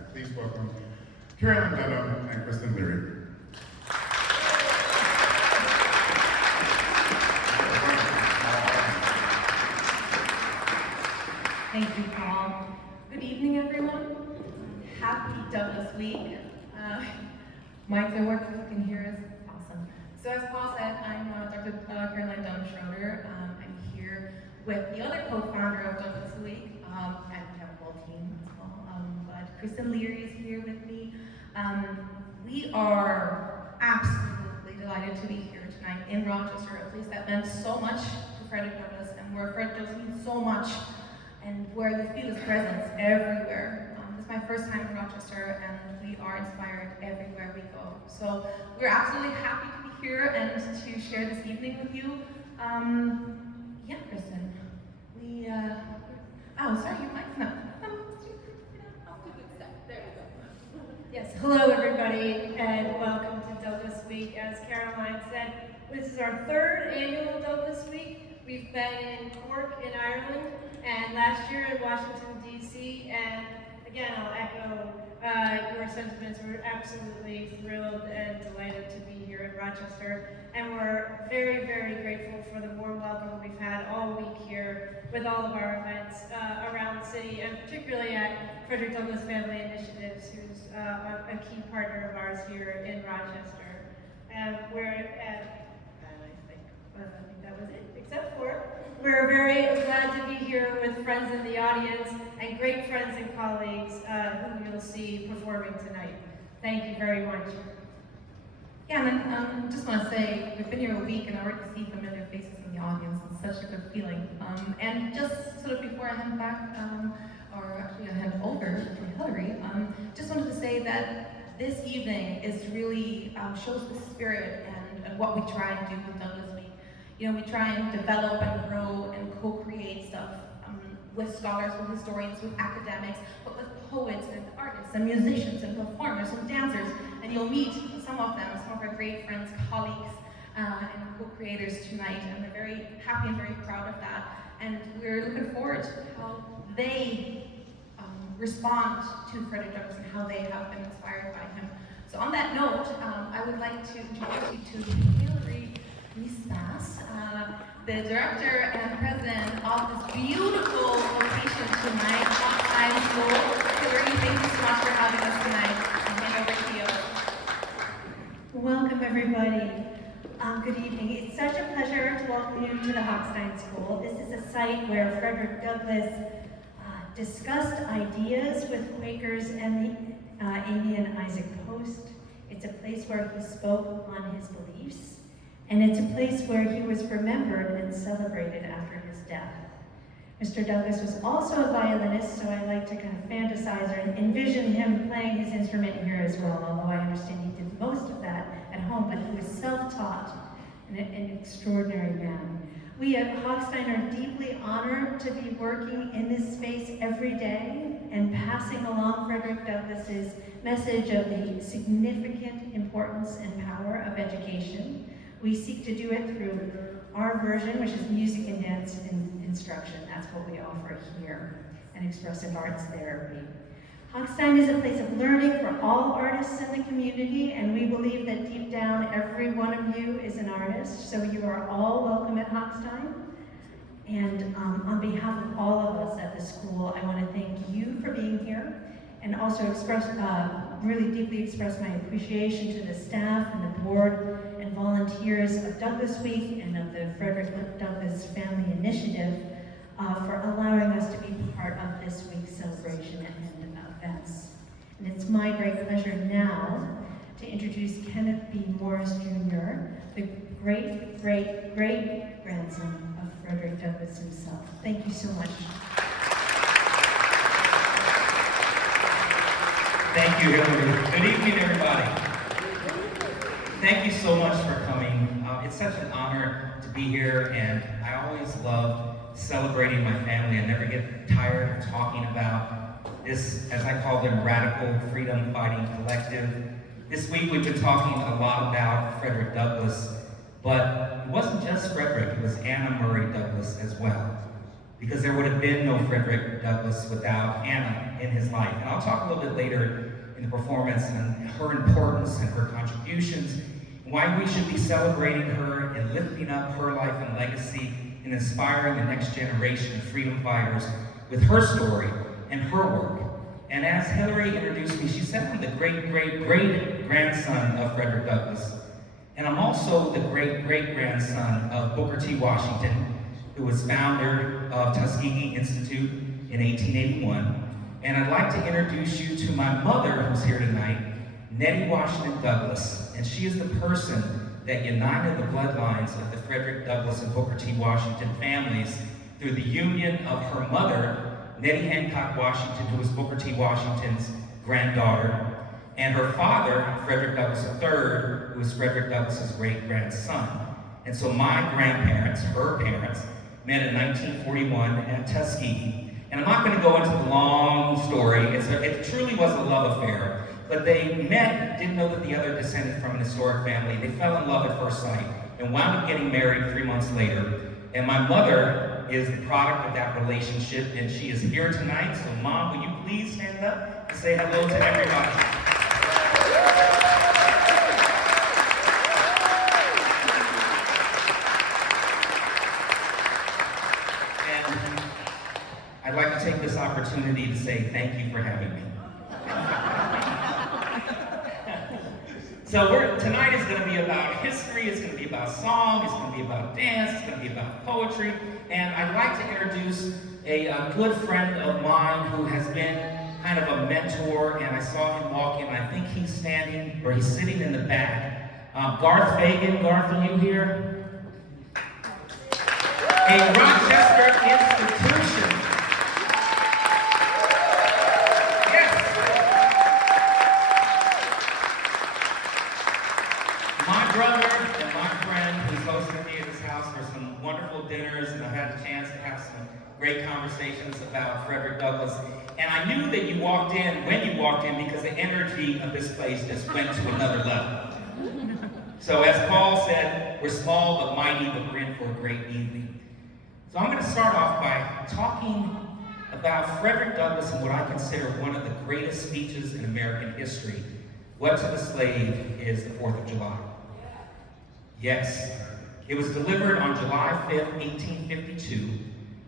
fantastic. Please welcome Carolyn Dunham and Kristen Leary. Thank you, Paul. Good evening, everyone. Happy Douglass Week. Mics are working, you can hear us. Awesome. So as Paul said, I'm Dr. Caroline Dunham-Schroeder. I'm here with the other co-founder of Douglass Week, and we have a whole team as well. But Kristen Leary is here with me. We are absolutely delighted to be here tonight in Rochester, a place that meant so much to Frederick Douglass, and where Fred does mean so much, and where you feel his presence everywhere. This is my first time in Rochester, and we are inspired everywhere we go. So we're absolutely happy to be here and to share this evening with you. Yeah, Kristen, oh, sorry, your mic's not. There we go. Yes, hello everybody, and welcome to Douglass Week. As Caroline said, this is our third annual Douglass Week. We've been in Cork in Ireland, and last year in Washington, D.C., and again, I'll echo your sentiments. We're absolutely thrilled and delighted to be here in Rochester, and we're very, very grateful for the warm welcome we've had all week here with all of our events around the city, and particularly at Frederick Douglass Family Initiatives, who's a key partner of ours here in Rochester. And I think that was it, except for we're very glad to be here with friends in the audience and great friends and colleagues who you'll see performing tonight. Thank you very much. Yeah, and I just want to say, we've been here a week and I already see familiar faces in the audience. It's such a good feeling. And just sort of before I hand back, or actually I hand over to Hillary, just wanted to say that this evening is really shows the spirit and what we try and do with Douglass Week. You know, we try and develop and grow and co-create stuff with scholars, with historians, with academics, but with poets and artists and musicians and performers and dancers. And you'll meet some of them, some of our great friends, colleagues, and co-creators tonight. And we're very happy and very proud of that. And we're looking forward to how they respond to Frederick Douglass and how they have been inspired by him. So on that note, I would like to introduce you to Hillary Rismas, the director and president of this beautiful location tonight, Hochstein School. Hillary, thank you so much for having us tonight. I'll hand over to you. Welcome everybody. Good evening. It's such a pleasure to welcome you to the Hochstein School. This is a site where Frederick Douglass discussed ideas with Quakers and the Amy and Isaac Post. It's a place where he spoke on his beliefs. And it's a place where he was remembered and celebrated after his death. Mr. Douglass was also a violinist, so I like to kind of fantasize or envision him playing his instrument here as well, although I understand he did most of that at home, but he was self-taught and an extraordinary man. We at Hochstein are deeply honored to be working in this space every day and passing along Frederick Douglass's message of the significant importance and power of education. We seek to do it through our version, which is music and dance instruction. That's what we offer here, and expressive arts therapy. Hochstein is a place of learning for all artists in the community, and we believe that deep down, every one of you is an artist, so you are all welcome at Hochstein. And on behalf of all of us at the school, I want to thank you for being here, and also really deeply express my appreciation to the staff and the board and volunteers of Douglass Week and of the Frederick Douglass Family Initiative for allowing us to be part of this week's celebration and events. And it's my great pleasure now to introduce Kenneth B. Morris Jr., the great, great, great grandson of Frederick Douglass himself. Thank you so much. Thank you, Hillary. Good evening, everybody. Thank you so much for coming. It's such an honor to be here, and I always love celebrating my family. I never get tired of talking about this, as I call them, radical freedom fighting collective. This week we've been talking a lot about Frederick Douglass, but it wasn't just Frederick, it was Anna Murray Douglass as well. because there would have been no Frederick Douglass without Anna in his life. And I'll talk a little bit later in the performance on her importance and her contributions, and why we should be celebrating her and lifting up her life and legacy and inspiring the next generation of freedom fighters with her story and her work. And as Hillary introduced me, she said I'm the great-great-great-grandson of Frederick Douglass. And I'm also the great-great-grandson of Booker T. Washington, who was founder of Tuskegee Institute in 1881. And I'd like to introduce you to my mother, who's here tonight, Nettie Washington Douglass. And she is the person that united the bloodlines of the Frederick Douglass and Booker T. Washington families through the union of her mother, Nettie Hancock Washington, who was Booker T. Washington's granddaughter, and her father, Frederick Douglass III, who was Frederick Douglass's great-grandson. And so my grandparents, her parents, met in 1941 at Tuskegee. And I'm not going to go into the long story. It truly was a love affair. But they met, didn't know that the other descended from an historic family. They fell in love at first sight and wound up getting married 3 months later. And my mother is the product of that relationship, and she is here tonight. So Mom, will you please stand up and say hello to everybody? And I'd like to take this opportunity to say thank you for having me. So tonight is going to be about history, it's going to be about song, it's going to be about dance, it's going to be about poetry, and I'd like to introduce a good friend of mine who has been kind of a mentor, and I saw him walk in, I think he's standing, or he's sitting in the back. Garth Fagan. Garth, are you here? A Rochester institution. Dinners, and I've had a chance to have some great conversations about Frederick Douglass. And I knew that you walked in when you walked in because the energy of this place just went to another level. So as Paul said, we're small but mighty, but we're in for a great evening. So I'm going to start off by talking about Frederick Douglass and what I consider one of the greatest speeches in American history. What to the slave is the 4th of July. Yes. It was delivered on July 5th, 1852,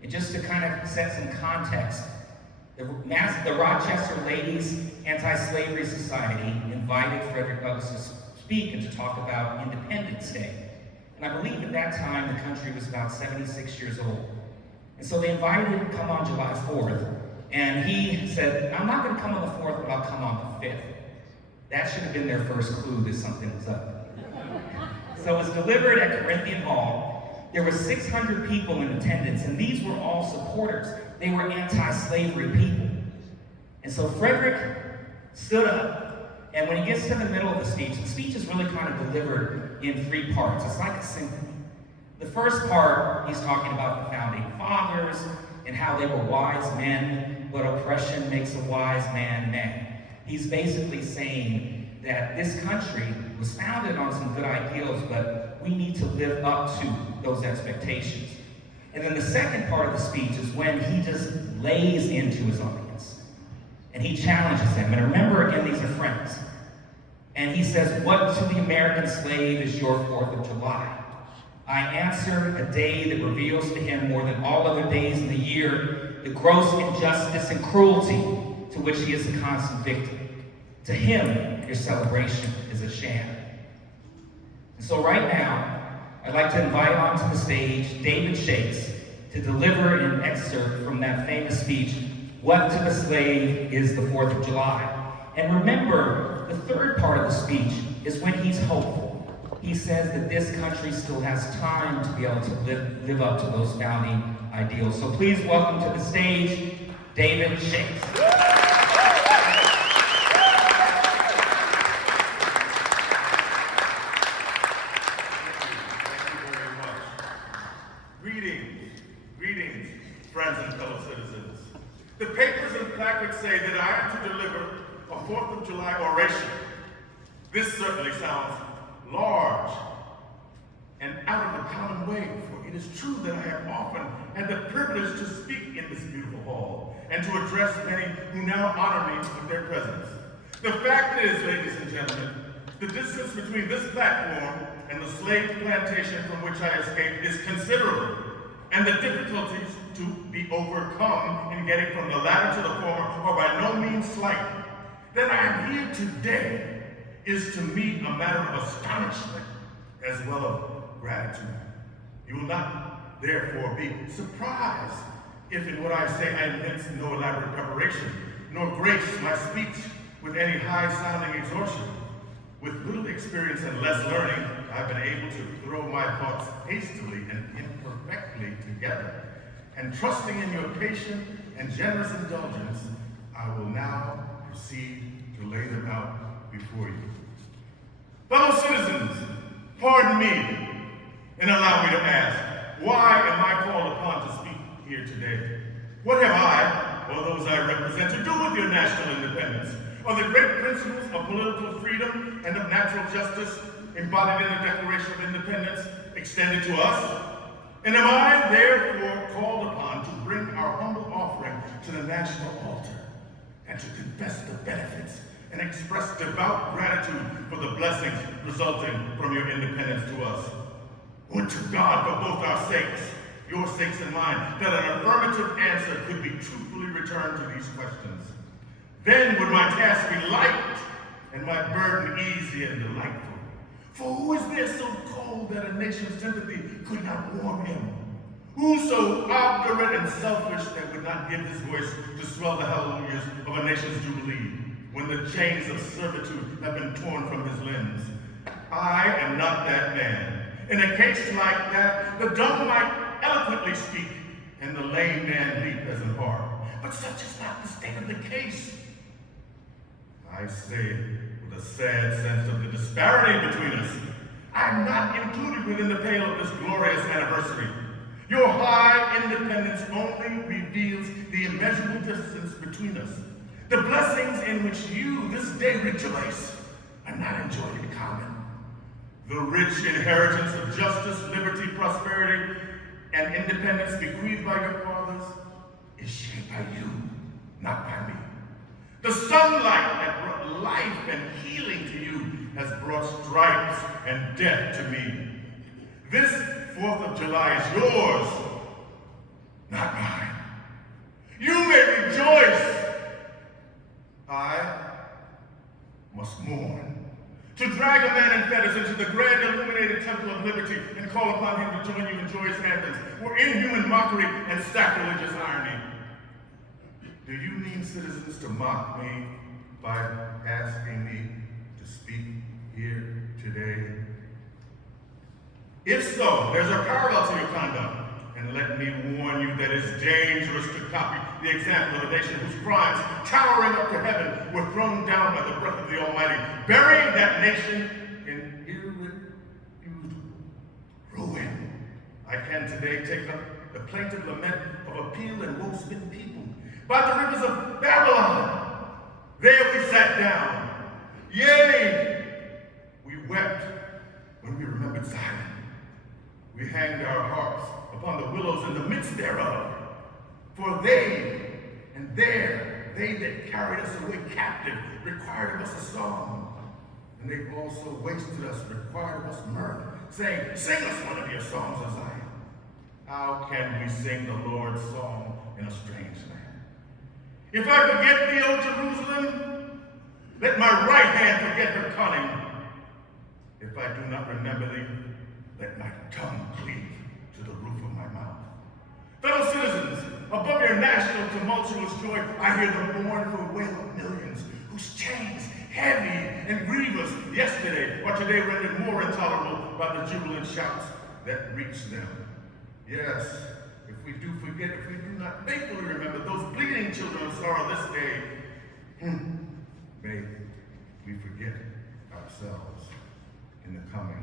and just to kind of set some context, the Rochester Ladies Anti-Slavery Society invited Frederick Douglass to speak and to talk about Independence Day. And I believe at that time the country was about 76 years old. And so they invited him to come on July 4th, and he said, I'm not going to come on the 4th, but I'll come on the 5th. That should have been their first clue that something was up. So it was delivered at Corinthian Hall. There were 600 people in attendance, and these were all supporters. They were anti-slavery people. And so Frederick stood up, and when he gets to the middle of the speech is really kind of delivered in 3 parts. It's like a symphony. The first part, he's talking about the founding fathers and how they were wise men, but oppression makes a wise man mad. He's basically saying that this country was founded on some good ideals, but we need to live up to those expectations. And then the second part of the speech is when he just lays into his audience and he challenges them. And remember, again, these are friends. And he says, what to the American slave is your 4th of July? I answer, a day that reveals to him more than all other days in the year the gross injustice and cruelty to which he is a constant victim. To him, your celebration is a sham. And so right now, I'd like to invite onto the stage David Shakes to deliver an excerpt from that famous speech, What to the Slave is the 4th of July. And remember, the third part of the speech is when he's hopeful. He says that this country still has time to be able to live up to those founding ideals. So please welcome to the stage, David Shakes. Greetings, friends and fellow citizens. The papers and placards say that I am to deliver a 4th of July oration. This certainly sounds large and out of the common way for it is true that I have often had the privilege to speak in this beautiful hall and to address many who now honor me with their presence. The fact is, ladies and gentlemen, the distance between this platform and the slave plantation from which I escaped is considerable, and the difficulties to be overcome in getting from the latter to the former are by no means slight. That I am here today is to me a matter of astonishment as well as gratitude. You will not, therefore, be surprised if in what I say I evince no elaborate preparation, nor grace my speech with any high-sounding exhortation. With little experience and less learning, I've been able to throw my thoughts hastily and imperfectly together. And trusting in your patient and generous indulgence, I will now proceed to lay them out before you. Fellow citizens, pardon me, and allow me to ask, why am I called upon to speak here today? What have I, or those I represent, to do with your national independence? Are the great principles of political freedom and of natural justice embodied in the Declaration of Independence extended to us? And am I therefore called upon to bring our humble offering to the national altar and to confess the benefits and express devout gratitude for the blessings resulting from your independence to us? Would to God for both our sakes, your sakes and mine, that an affirmative answer could be truthfully returned to these questions. Then would my task be light and my burden easy and delightful. For who is there so cold that a nation's sympathy could not warm him? Who so obdurate and selfish that would not give his voice to swell the hallelujahs of a nation's jubilee when the chains of servitude have been torn from his limbs? I am not that man. In a case like that, the dumb might eloquently speak and the lame man leap as in horror. But such is not the state of the case. I say with a sad sense of the disparity between us, I am not included within the pale of this glorious anniversary. Your high independence only reveals the immeasurable distance between us. The blessings in which you this day rejoice are not enjoyed in common. The rich inheritance of justice, liberty, prosperity, and independence bequeathed by your fathers is shaped by you, not by me. The sunlight that brought life and healing to you has brought stripes and death to me. This 4th of July is yours, not mine. You may rejoice. I must mourn. To drag a man in fetters into the grand illuminated temple of liberty and call upon him to join you in joyous anthems were inhuman mockery and sacrilegious irony. Do you mean, citizens, to mock me by asking me to speak here today? If so, there's a parallel to your conduct. And let me warn you that it's dangerous to copy the example of a nation whose crimes, towering up to heaven, were thrown down by the breath of the Almighty, burying that nation in irrefutable ruin. I can today take up the plaintive lament of a peeled and woe-smitten people. By the rivers of Babylon, there we sat down. Yea, we wept when we remembered Zion. We hanged our harps upon the willows in the midst thereof. For they and there, they that carried us away captive, required of us a song. And they also wasted us, required of us mirth, saying, sing us one of your songs, O Zion. How can we sing the Lord's song in a strange land? If I forget thee, O Jerusalem, let my right hand forget her cunning. If I do not remember thee, let my tongue cleave to the roof of my mouth. Fellow citizens, above your national tumultuous joy, I hear the mournful wail of millions whose chains, heavy and grievous yesterday, are today rendered more intolerable by the jubilant shouts that reach them. Yes, if we do forget, if we do not faithfully remember those bleeding children of sorrow this day, may we forget ourselves in the coming.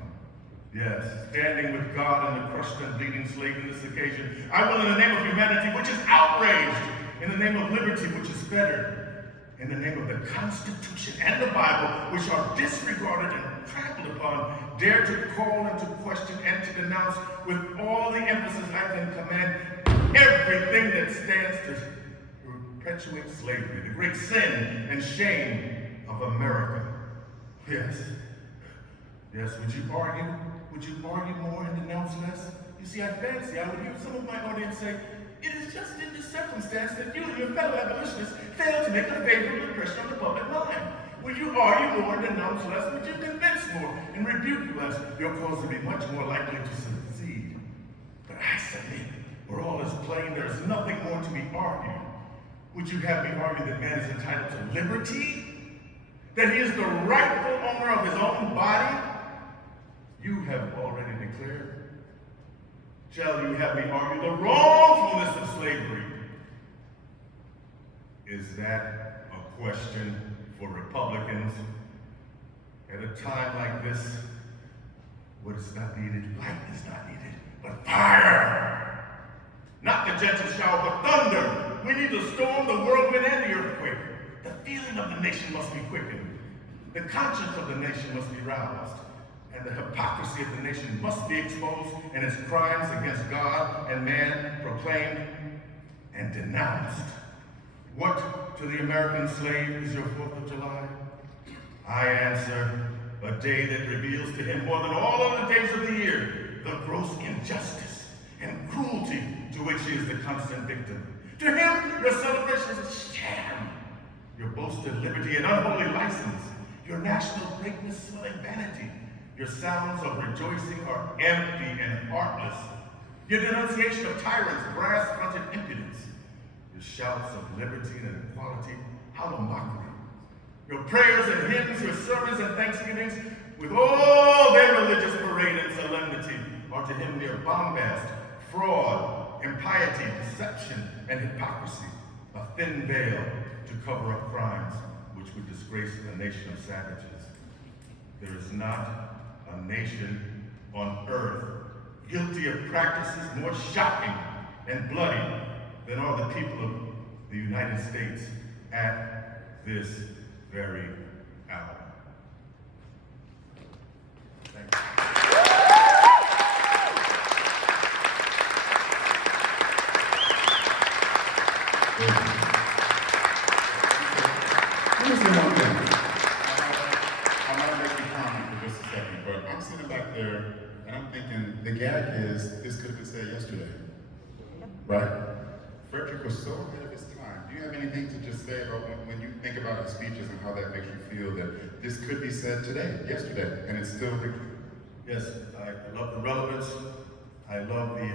Yes, standing with God and the crushed and bleeding slave in this occasion, I will, in the name of humanity, which is outraged, in the name of liberty, which is fettered, in the name of the Constitution and the Bible, which are disregarded and trampled upon, dare to call into question and to denounce with all the emphasis I can command everything that stands to perpetuate slavery, the great sin and shame of America. Yes. Yes, would you argue? Would you argue more and denounce less? You see, I fancy I would hear some of my audience say, it is just in this circumstance that you and your fellow abolitionists fail to make a favorable impression on the public mind. Would you argue more and denounce less? Would you convince more and rebuke less? Your cause would be much more likely to succeed. But I submit, where all is plain, there is nothing more to be argued. Would you have me argue that man is entitled to liberty? That he is the rightful owner of his own body? You have already declared. Shall you have me argue the wrongfulness of slavery? Is that a question for Republicans? At a time like this, what is not needed? Light is not needed, but fire! Not the gentle shower, but thunder! We need to storm the whirlwind and the earthquake. The feeling of the nation must be quickened. The conscience of the nation must be roused. And the hypocrisy of the nation must be exposed, and its crimes against God and man proclaimed and denounced. What to the American slave is your 4th of July? I answer, a day that reveals to him more than all other days of the year the gross injustice and cruelty to which he is the constant victim. To him, your celebration is a sham. Your boasted liberty and unholy license, your national greatness swelling vanity, your sounds of rejoicing are empty and heartless. Your denunciation of tyrants, brass-fronted impudence. Your shouts of liberty and equality, hollow mockery. Your prayers and hymns, your sermons and thanksgivings, with all their religious parade and solemnity, are to him mere bombast, fraud, impiety, deception, and hypocrisy, a thin veil to cover up crimes which would disgrace a nation of savages. There is not a nation on earth guilty of practices more shocking and bloody than are the people of the United States at this very hour. Thank you. Let me say one thing. I might make you comment for just a second, but I'm sitting back there and I'm thinking the gag is this could have been said yesterday. Right? Frederick was so ahead of his time. Do you have anything to just say about when you think about his speeches and how that makes you feel that this could be said today, yesterday, and it's still here? Yes, I love the relevance. I love the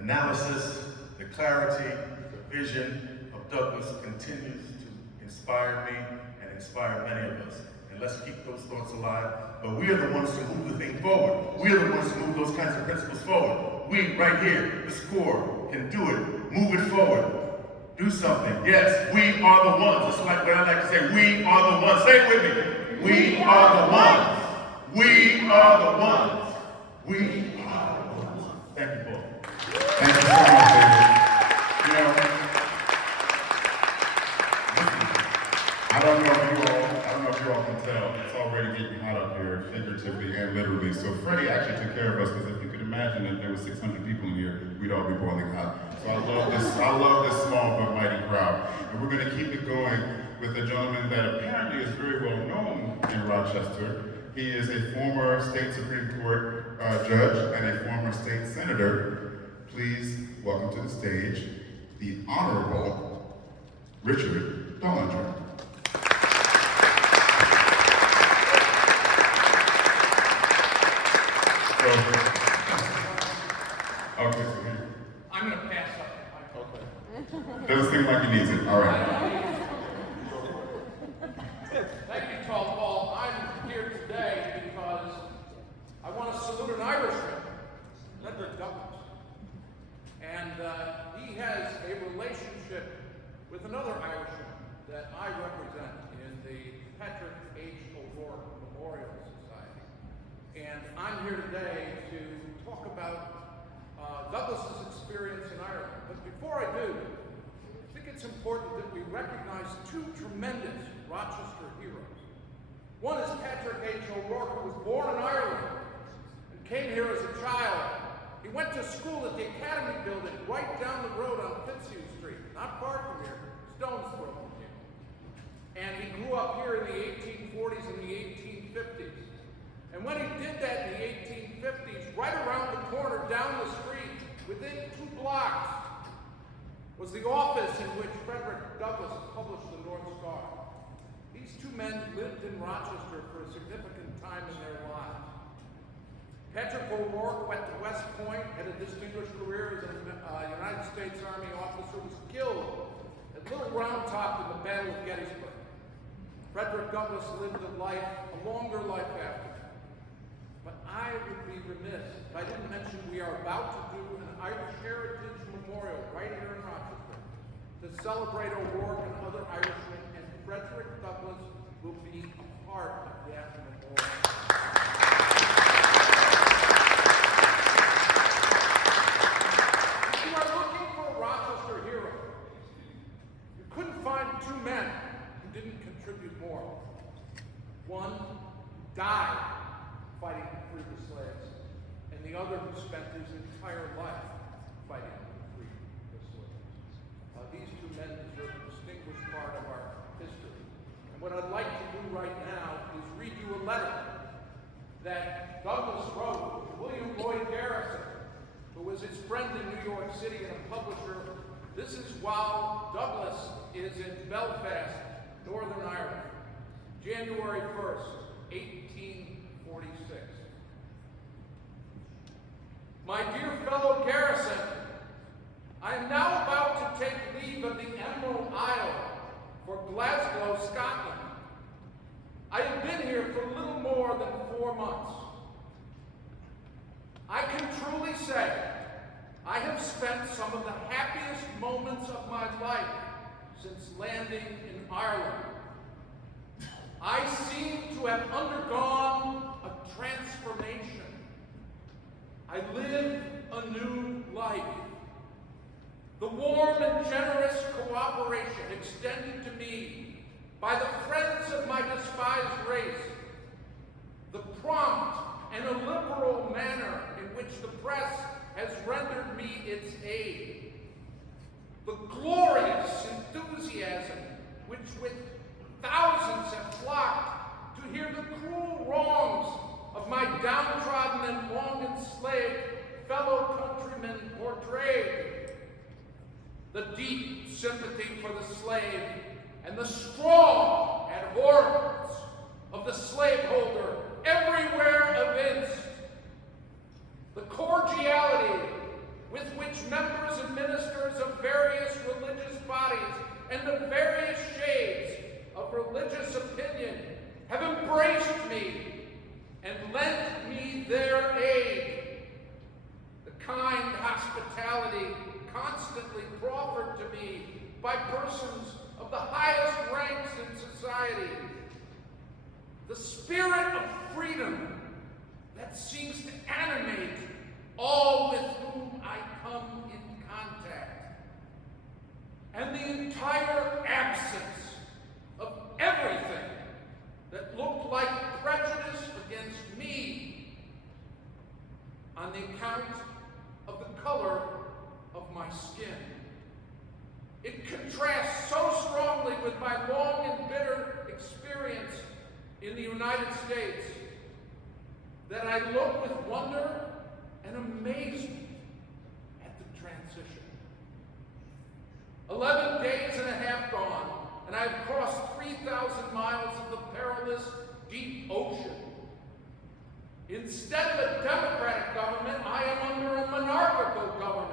analysis, the clarity, the vision of Douglass continues to inspire me and inspire many of us. And let's keep those thoughts alive. But we are the ones to move the thing forward. We are the ones to move those kinds of principles forward. We, right here, this core, can do it. Move it forward. Do something. Yes, we are the ones. It's like what I like to say, we are the ones. Say it with me. We are the ones. We are the ones. We are the ones. Thank you, Paul. Thank you so much, David. You know, I don't know if you all can tell, it's already getting hot up here, figuratively and literally. So Freddie actually took care of us, because if you could imagine that there were 600 people in here, we'd all be boiling hot. So I love this small but mighty crowd. And we're gonna keep it going with a gentleman that apparently is very well known in Rochester. He is a former state Supreme Court judge and a former state senator. Please welcome to the stage, the Honorable Richard Douglass. Okay, so here. I'm going to pass up the mic. Okay. Doesn't seem like he needs it. All right. Thank you, Tall Paul. I'm here today because I want to salute an Irishman, Frederick Douglass. And he has a relationship with another Irishman that I represent in the Patrick H. O'Rourke Memorial Society. And I'm here today to talk about Douglass's experience in Ireland. But before I do, I think it's important that we recognize two tremendous Rochester heroes. One is Patrick H. O'Rourke, who was born in Ireland came here as a child. He went to school at the Academy building right down the road on Fitzhugh Street, not far from here, stone's throw from here. And he grew up here in the 1840s and the 1850s. And when he did that in the 1850s, right around the corner down the street, within 2 blocks, was the office in which Frederick Douglass published the North Star. These two men lived in Rochester for a significant time in their lives. Patrick O'Rourke went to West Point, had a distinguished career as a United States Army officer, was killed at Little Round Top in the Battle of Gettysburg. Frederick Douglass lived a longer life after that. But I would be remiss if I didn't mention we are about to do an Irish Heritage Memorial right here in Rochester to celebrate O'Rourke and other Irishmen, and Frederick Douglass will be a part of that memorial. If you are looking for a Rochester hero, you couldn't find 2 men who didn't contribute more. One died fighting to free the slaves, and the other who spent his entire life fighting to free the slaves. These 2 men deserve a distinguished part of our history. And what I'd like to do right now is read you a letter that Douglass wrote to William Lloyd Garrison, who was his friend in New York City and a publisher. This is while Douglass is in Belfast, Northern Ireland, January 1st, 1846. My dear fellow Garrison, I am now about to take leave of the Emerald Isle for Glasgow, Scotland. I have been here for little more than 4 months. I can truly say I have spent some of the happiest moments of my life since landing in Ireland. I seem to have undergone a transformation. I live a new life. The warm and generous cooperation extended to me by the friends of my despised race, the prompt and illiberal manner in which the press has rendered me its aid, the glorious enthusiasm which with thousands have flocked to hear the cruel wrongs of my downtrodden and long enslaved fellow countrymen portrayed, the deep sympathy for the slave and the strong abhorrence of the slaveholder everywhere evinced, the cordiality with which members and ministers of various religious bodies and of various shades of religious opinion have embraced me and lent me their aid, the kind hospitality constantly proffered to me by persons of the highest ranks in society, the spirit of freedom that seems to animate all with whom I come in contact, and the entire absence of everything that looked like prejudice against me on the account of the color of my skin. It contrasts so strongly with my long and bitter experience in the United States that I look with wonder and amazement at the transition. 11 days and a half gone, and I've crossed 3,000 miles of the perilous deep ocean. Instead of a democratic government, I am under a monarchical government.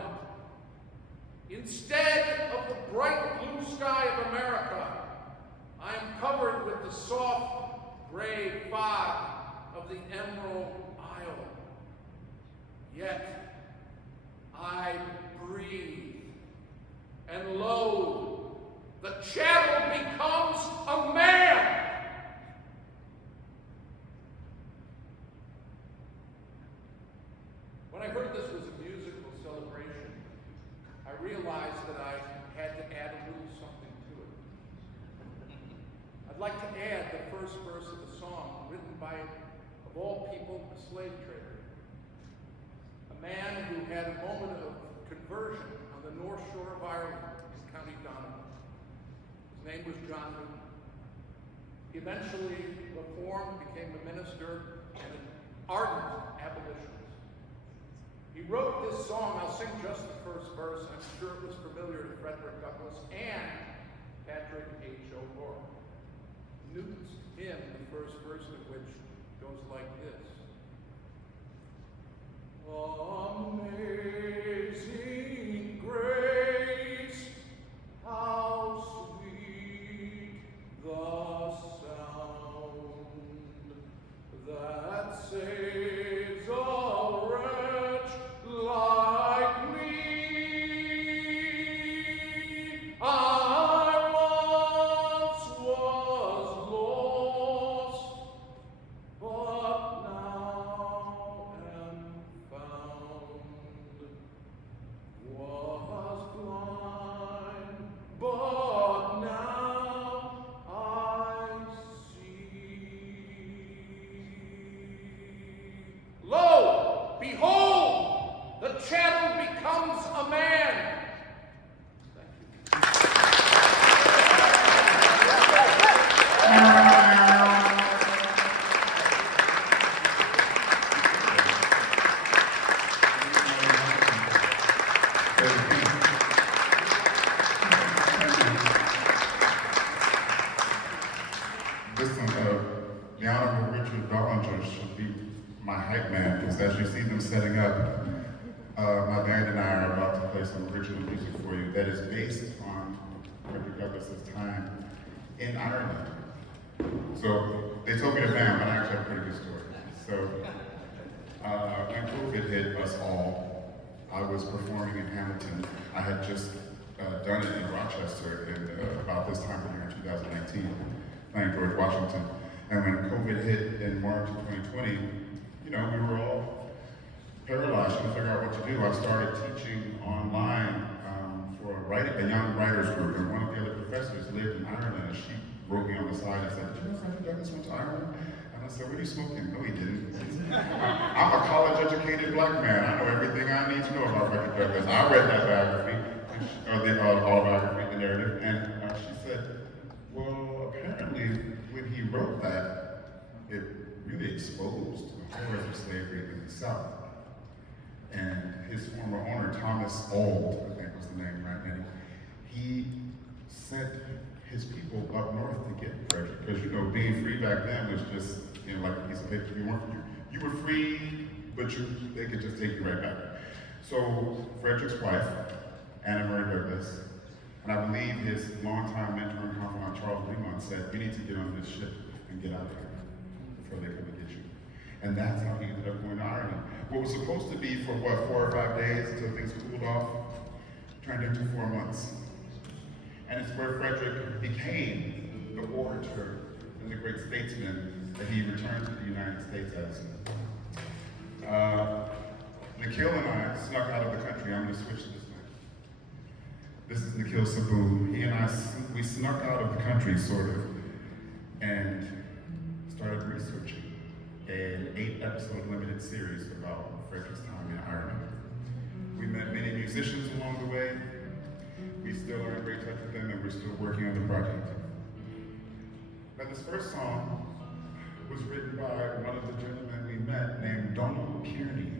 Instead of the bright blue sky of America, I am covered with the soft gray fog of the Emerald Isle. Yet I breathe, and lo, the chattel becomes a man. When I heard this was a musical celebration, I realized that I had to add a little something to it. I'd like to add the first verse of the song written by, of all people, a slave trader, had a moment of conversion on the North Shore of Ireland in County Donegal. His name was John Newton. He eventually reformed, became a minister, and an ardent abolitionist. He wrote this song. I'll sing just the first verse. I'm sure it was familiar to Frederick Douglass and Patrick H. O'Rourke. Newton's hymn, the first verse of which goes like this. Amazing grace, how sweet the sound that saves a wretch like me. I once was lost, but now am found. Was blind, but now I see. Lo, behold, the chattel becomes a man. Thank you. Listen, the Honorable Richard Ballinger should be my hype man, because as you see them setting up, my band and I are about to play some original music for you that is based on Frederick Douglass's time in Ireland. So they told me to band, but I actually have a pretty good story. So when COVID hit us all, I was performing in Hamilton. I had just done it in Rochester in about this time of year in 2019, playing George Washington. And when COVID hit in March of 2020, we were all paralyzed trying to figure out what to do. I started teaching online for a young writers group, and one of the other professors lived in Ireland, and she wrote me on the side and said, "Did you know Frederick Douglass went to Ireland?" And I said, "What are you smoking?" "No, he didn't." I'm a college-educated black man. I know everything I need to know about Frederick Douglass. I read that biography, or the autobiography, the narrative, and she said, "Well, apparently when he wrote that, it really exposed the horrors of slavery in the South." And his former owner, Thomas Auld, I think was the name, right? And he sent his people up north to get Frederick, because being free back then was just like a piece of paper. You were free, but they could just take you right back. So Frederick's wife, Anna Murray Douglass, and I believe his longtime mentor and confidant Charles Fremont said, "You need to get on this ship and get out of here before they come and get you." And that's how he ended up going to Ireland. What was supposed to be for 4 or 5 days until things cooled off, turned into 4 months. And it's where Frederick became the orator and the great statesman that he returned to the United States as. Nikhil and I snuck out of the country. I'm going to switch this way. This is Nikhil Sabu. He and I, we snuck out of the country, sort of, and started researching an 8-episode limited series about Frederick's time in Ireland. We met many musicians along the way. We still are in great touch with them, and we're still working on the project. Now, this first song was written by one of the gentlemen we met named Donald Kearney.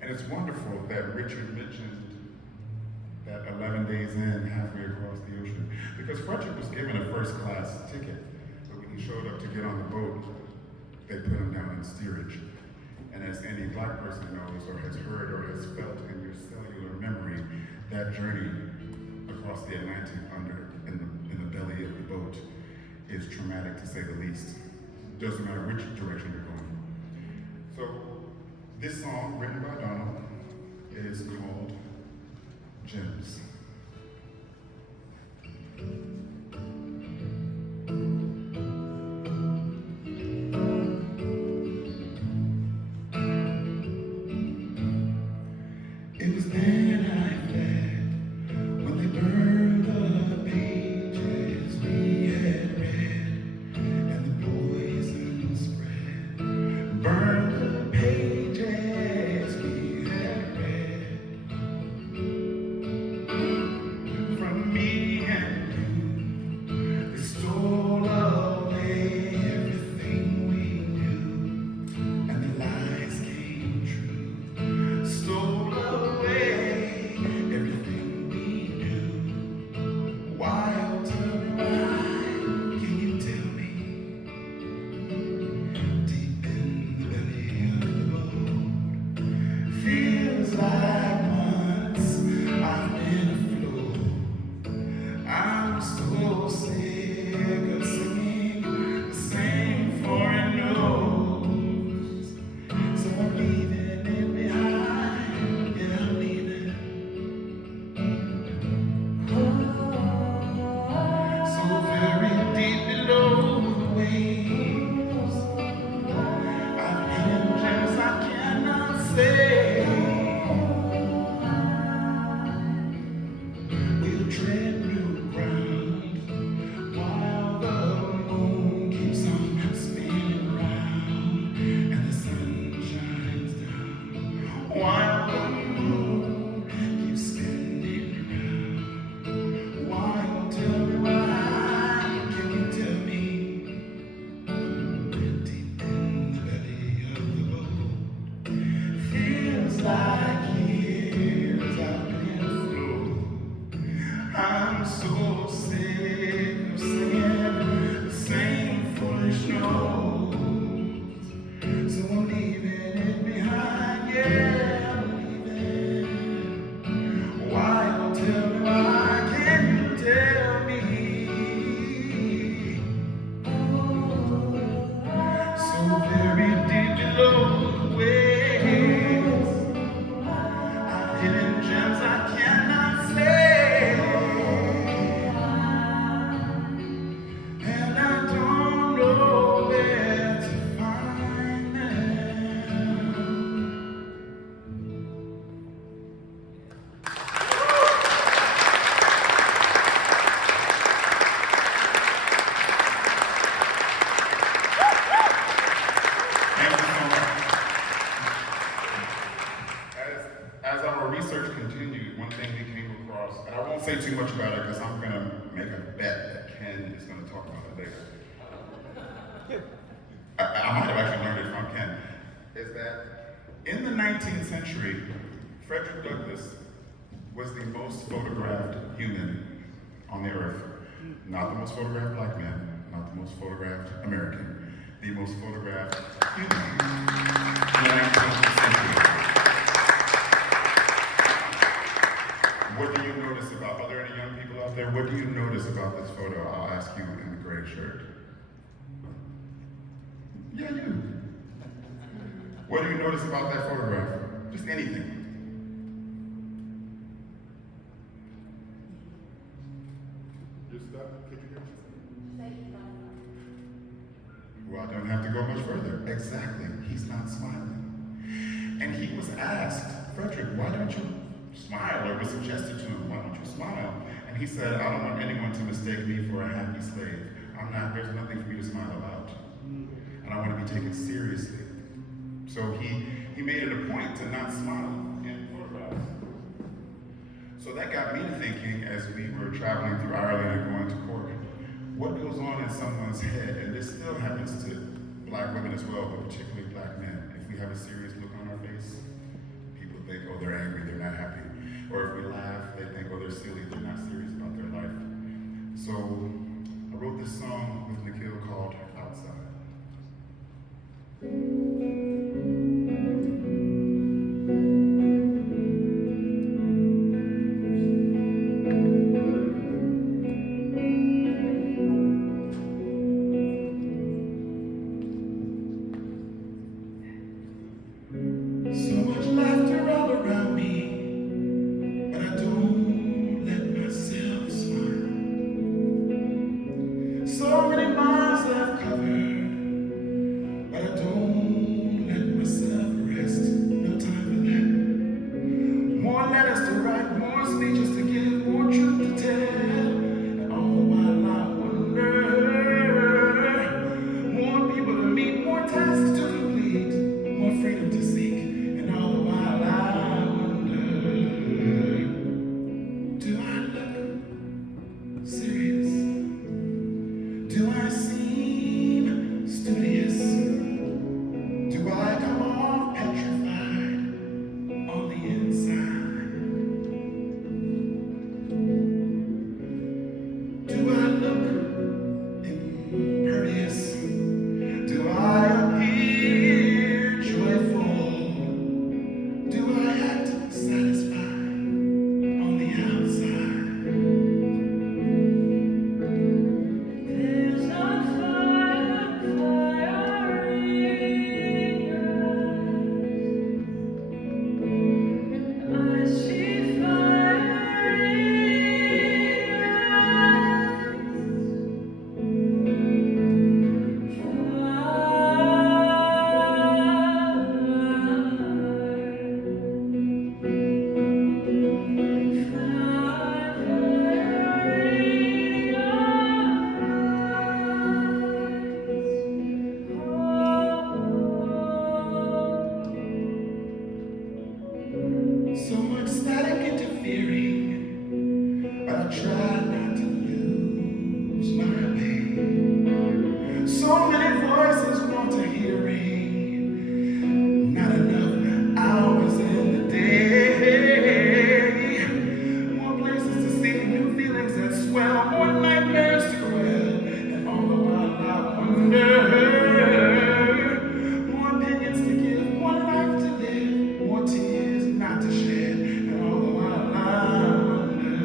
And it's wonderful that Richard mentioned that 11 days in, halfway across the ocean, because Frederick was given a first-class ticket, but when he showed up to get on the boat, they put him down in steerage. And as any black person knows, or has heard, or has felt in your cellular memory, that journey across the Atlantic in the belly of the boat is traumatic, to say the least. Doesn't matter which direction you're going. So this song, written by Donald, is called Gems. It was then I fled, when they burned the pages we had read, and the poison spread. Burned the pages we had read. search continued, one thing he came across, and I won't say too much about it because I'm going to make a bet that Ken is going to talk about it later. I might have actually learned it from Ken, is that in the 19th century, Frederick Douglass was the most photographed human on the earth. Not the most photographed black man, not the most photographed American, the most photographed human in the 19th century. What do you notice about, are there any young people out there? What do you notice about this photo? I'll ask you in the gray shirt. Yeah, you. What do you notice about that photograph? Just anything. You're stuck? Could you hear me? Well, I don't have to go much further. Exactly. He's not smiling. And he was asked, Frederick, why don't you smile? Or it was suggested to him, why don't you smile? And he said, I don't want anyone to mistake me for a happy slave. There's nothing for me to smile about. And I want to be taken seriously. So he made it a point to not smile in photographs. So that got me thinking as we were traveling through Ireland and going to court, what goes on in someone's head? And this still happens to black women as well, but particularly black men. If we have a serious look on our face, people think, oh, they're angry, they're not happy. Or if we laugh, they think, oh, they're silly, they're not serious about their life. So I wrote this song with Nikhil called Outside. So much laughter all around me, but I don't let myself smile. So many miles I've covered, but I don't let myself rest. No time for that. More letters to write, more speeches to give, more truth to tell. And all the while I wonder, more people to meet, more tasks to complete, more freedom to seek. And all the while I wonder, do I look serious? Do I seem studious? Do I come off petrified on the inside? Do I look impervious? Do I appear joyful? Do I act satisfied on the outside? There's no fire in your eyes. I see fire in your So much static interfering, but I try not to lose my way. So many voices want to hearing, not enough hours in the day. More places to see, new feelings that swell, more nightmares to quell. And all the while I wonder, more opinions to give, more life to live, more tears not to shed. And all the while I wonder,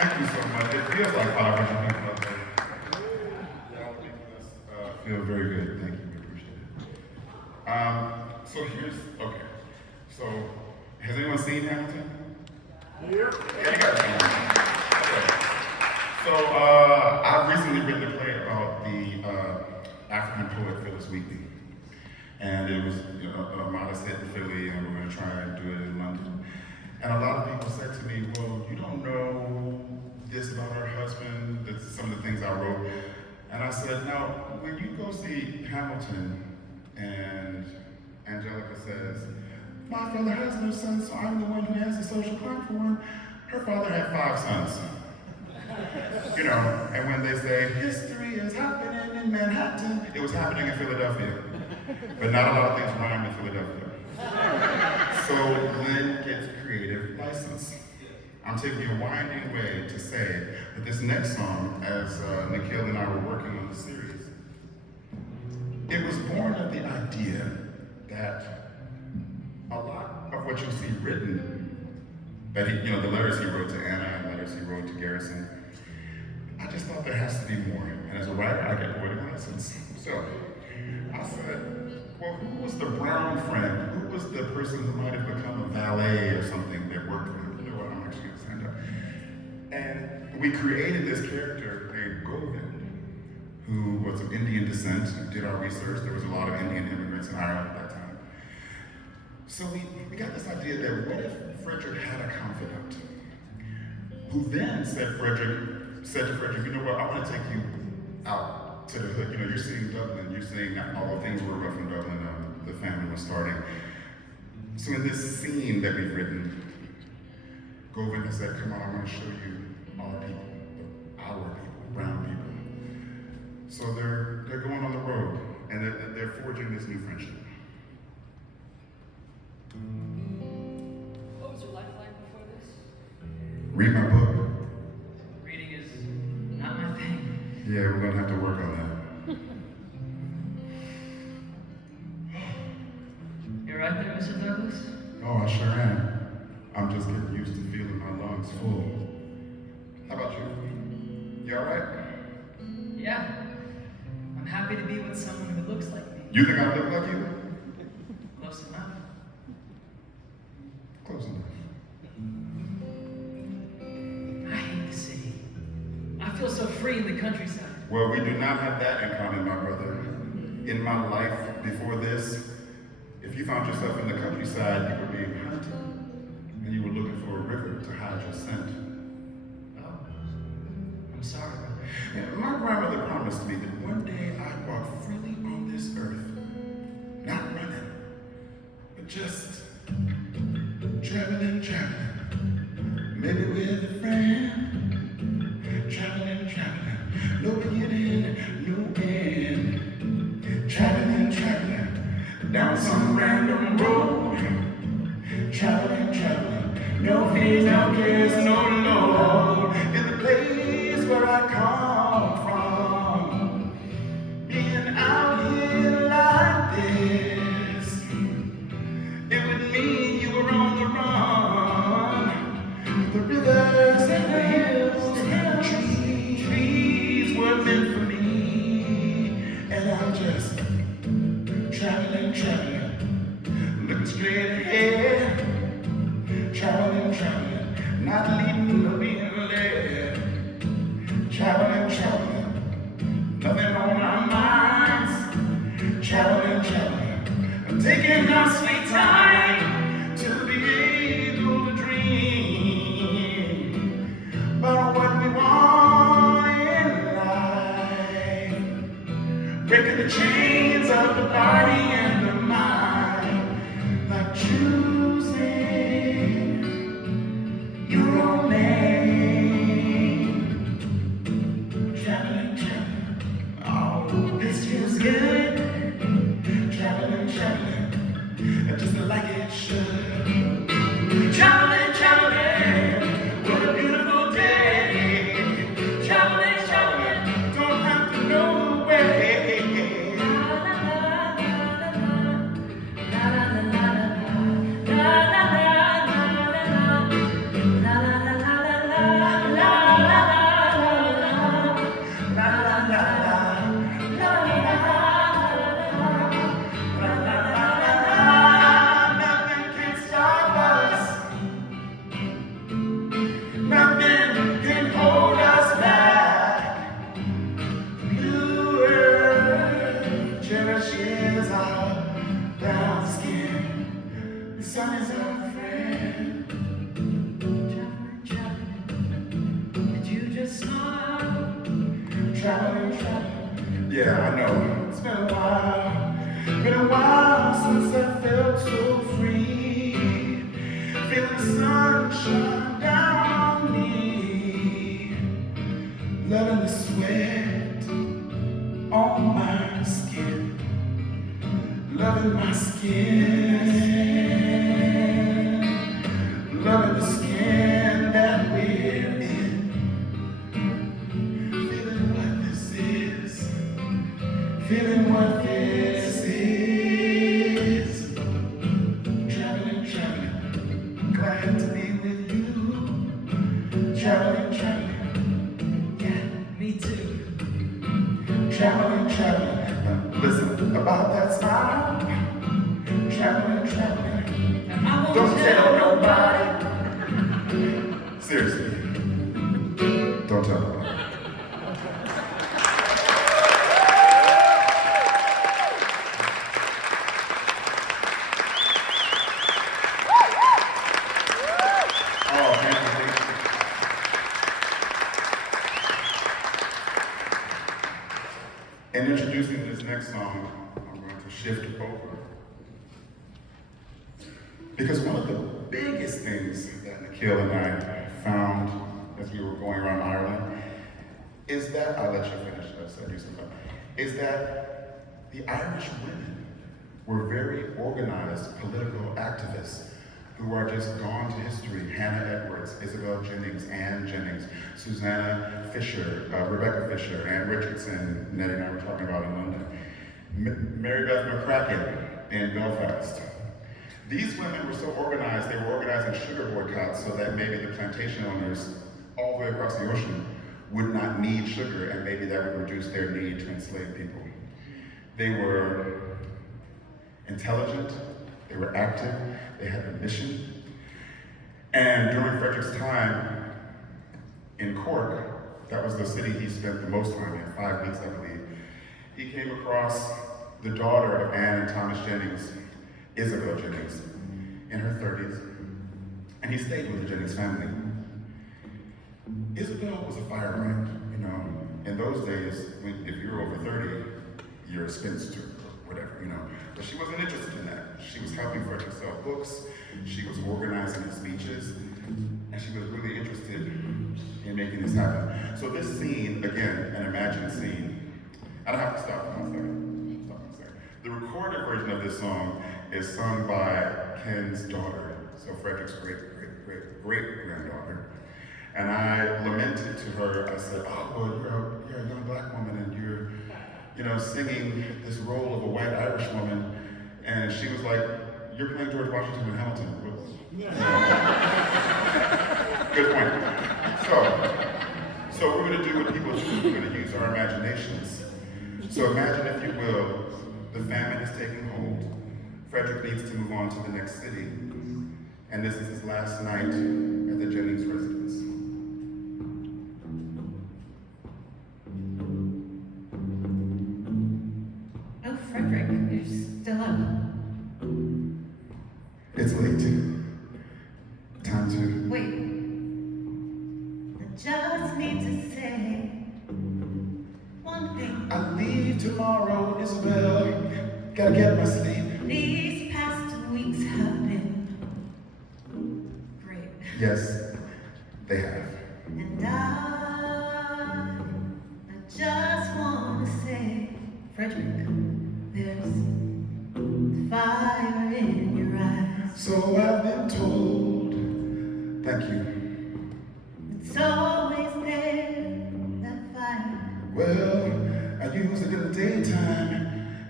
Thank you so much. It feels like 500 people up there. Y'all making us feel very good. Thank you. We appreciate it. Okay. So, has anyone seen Hamilton? Yeah, you guys seen Hamilton. Okay. So, I've recently written a play about the African poet Phyllis Wheatley. And it was a modest hit in Philly, and we're going to try and do it in London. And a lot of people said to me, well, you don't know this about her husband, that's some of the things I wrote. And I said, now, when you go see Hamilton, and Angelica says, my father has no sons, so I'm the one who has the social clock for one. Her father had 5 sons. And when they say, history is happening in Manhattan, it was happening in Philadelphia. But not a lot of things rhyme in Philadelphia. So Lynn gets creative license. I'm taking a winding way to say that this next song, as Nikhil and I were working on the series, it was born of the idea that a lot of what you see written, that the letters he wrote to Anna and letters he wrote to Garrison, I just thought there has to be more. And as a writer, I get poetic license. So I said, well, who was the brown friend? Who was the person who might have become a valet or something that worked with him? You know what, I'm actually gonna stand up. And we created this character named Govind, who was of Indian descent. We did our research. There was a lot of Indian immigrants in Ireland at that time. So we got this idea that what if Frederick had a confidant, who then said to Frederick, you know what, I want to take you out to the hood. You're seeing Dublin, you're seeing, although things were rough in Dublin, the family was starting. So in this scene that we've written, Govind has said, come on, I want to show you our people, brown people. So they're going on the road, and they're forging this new friendship. What was your life like before this? Read my book. Reading is not my thing. Yeah, we're gonna have to work on that. You're right there, Mr. Douglas? Oh, I sure am. I'm just getting used to feeling my lungs full. How about you? You all right? Yeah. I'm happy to be with someone who looks like me. You think I look like you? Close enough. Close enough. I hate the city. I feel so free in the countryside. Well, we do not have that in common, my brother. In my life before this, if you found yourself in the countryside, you were being hunted, and you were looking for a river to hide your scent. Oh. I'm sorry, brother. And my grandmother promised me that one day I'd walk freely on this earth, not running, but just traveling, maybe with a friend. Traveling, no beginning, no end. Traveling, down some random road. Traveling, no fears, no cares, no load. In the place where I come from, being out here like this, it would mean you were on the run. The rivers and the hills and the trees were meant for me, and I'm just traveling, looking straight ahead, traveling, not leading or being led, traveling, as a friend. Traveling, did you just smile? Traveling. Yeah, I know. It's been a while since I felt so free. Feeling the sun shine down on me. Loving the sweat on my skin. Loving my skin. Loving the skin that we're in. Feeling what this is. Feeling what this is. Traveling, glad to be with you. Traveling, Yeah, me too. traveling. Listen, about that smile. Traveling. I won't Don't tell nobody. Seriously, don't tell nobody. Oh, thank you. In introducing this next song, I'm going to shift over. Because one of the biggest things that Nikhil and I found as we were going around Ireland is that, I'll let you finish, is that the Irish women were very organized political activists who are just gone to history. Hannah Edwards, Isabel Jennings, Anne Jennings, Susanna Fisher, Rebecca Fisher, Anne Richardson, Nettie and I were talking about in London, Mary Beth McCracken in Belfast. These women were so organized, they were organizing sugar boycotts so that maybe the plantation owners all the way across the ocean would not need sugar, and maybe that would reduce their need to enslave people. They were intelligent, they were active, they had a mission. And during Frederick's time in Cork, that was the city he spent the most time in, 5 weeks, I believe, he came across the daughter of Anne and Thomas Jennings, Isabel Jennings, in her 30s, and he stayed with the Jennings family. Isabel was a firebrand, you know. In those days, if you were over 30, you're a spinster or whatever, you know. But she wasn't interested in that. She was helping Frederick sell books, she was organizing his speeches, and she was really interested in making this happen. So this scene, again, an imagined scene, I don't have to stop for 1 second. Stop 1 second. The recorded version of this song is sung by Ken's daughter, so Frederick's great-granddaughter. And I lamented to her, I said, oh, well, you're a young black woman and you're, you know, singing this role of a white Irish woman. And she was like, you're playing George Washington and Hamilton. Good point. So we're gonna do what people do, we're gonna use our imaginations. So imagine, if you will, the famine is taking hold. Frederick needs to move on to the next city. And this is his last night at the Jennings residence. Oh, Frederick, you're still up. It's late. Time to... Wait. I just need to say one thing. I leave tomorrow, Isabel. Gotta get my sleep. These past 2 weeks have been great. Yes, they have. And I just want to say, Frederick, there's fire in your eyes. So I've been told. Thank you. It's always there, that fire. Well, I use it in the daytime,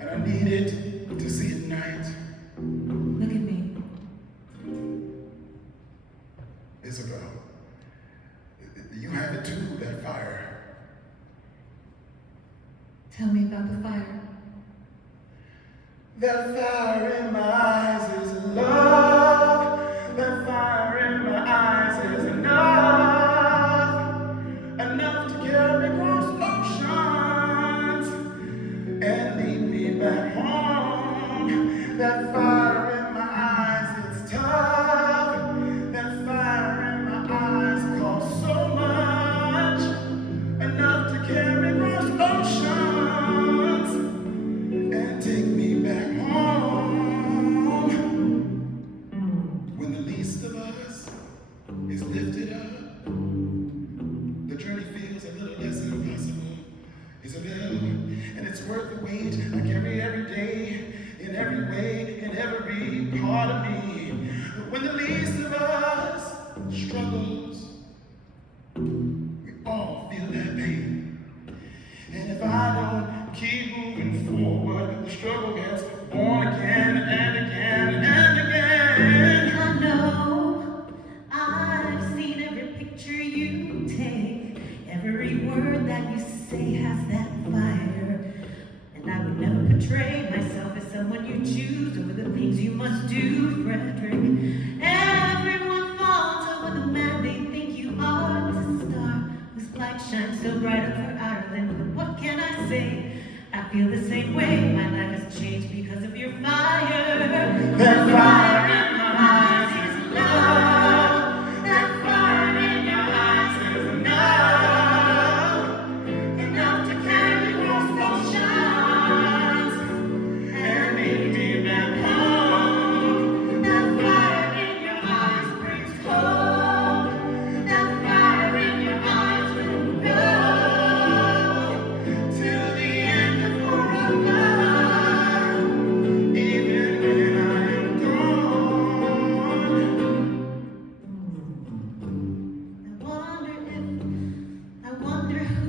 and I need it to see at night. look at me. Isabel, you have it too, that fire. Tell me about the fire. That fire in my eyes is love. That fire in my eyes is enough. Enough to carry me across oceans and lead me back home. That fire in my eyes, it's tough. is lifted up, the journey feels a little less impossible, Isabel, and it's worth the wait I carry every day, in every way, in every part of me. But when the least of us struggles, we all feel that pain. And if I don't keep moving forward, the struggle gets born again and again and again. I know I've seen every picture you take, every word that you say has that fire. And I would never portray myself as someone you choose over the things you must do, Frederick. Everyone falls over the man they think you are. It's a star whose light shines so bright over Ireland. But what can I say? I feel the same way. My life has changed because of your fire. That fire in my eyes is love. That fire in your eyes is enough. Enough to carry those oceans and lead me back home. That fire in your eyes brings hope. That fire in your eyes will go till the end of forever, even when I am gone. I wonder who,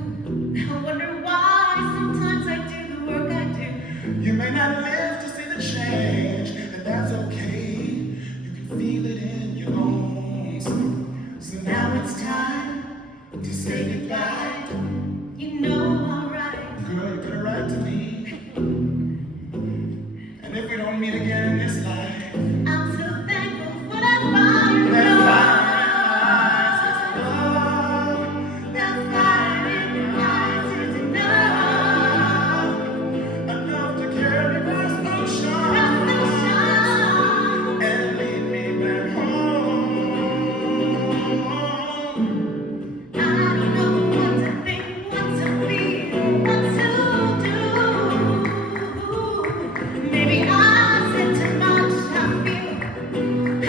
I wonder why sometimes I do the work I do. You may not live to see the change, and that's okay. You can feel it in your bones. So now it's time to say goodbye. You know, alright. Girl, you better write to me. And if we don't meet again in this life, I'm so thankful for that fire. That fire in your eyes is enough. Enough to carry this ocean and lead me back home. I don't know what to think, what to feel, what to do. Maybe I said too much, I feel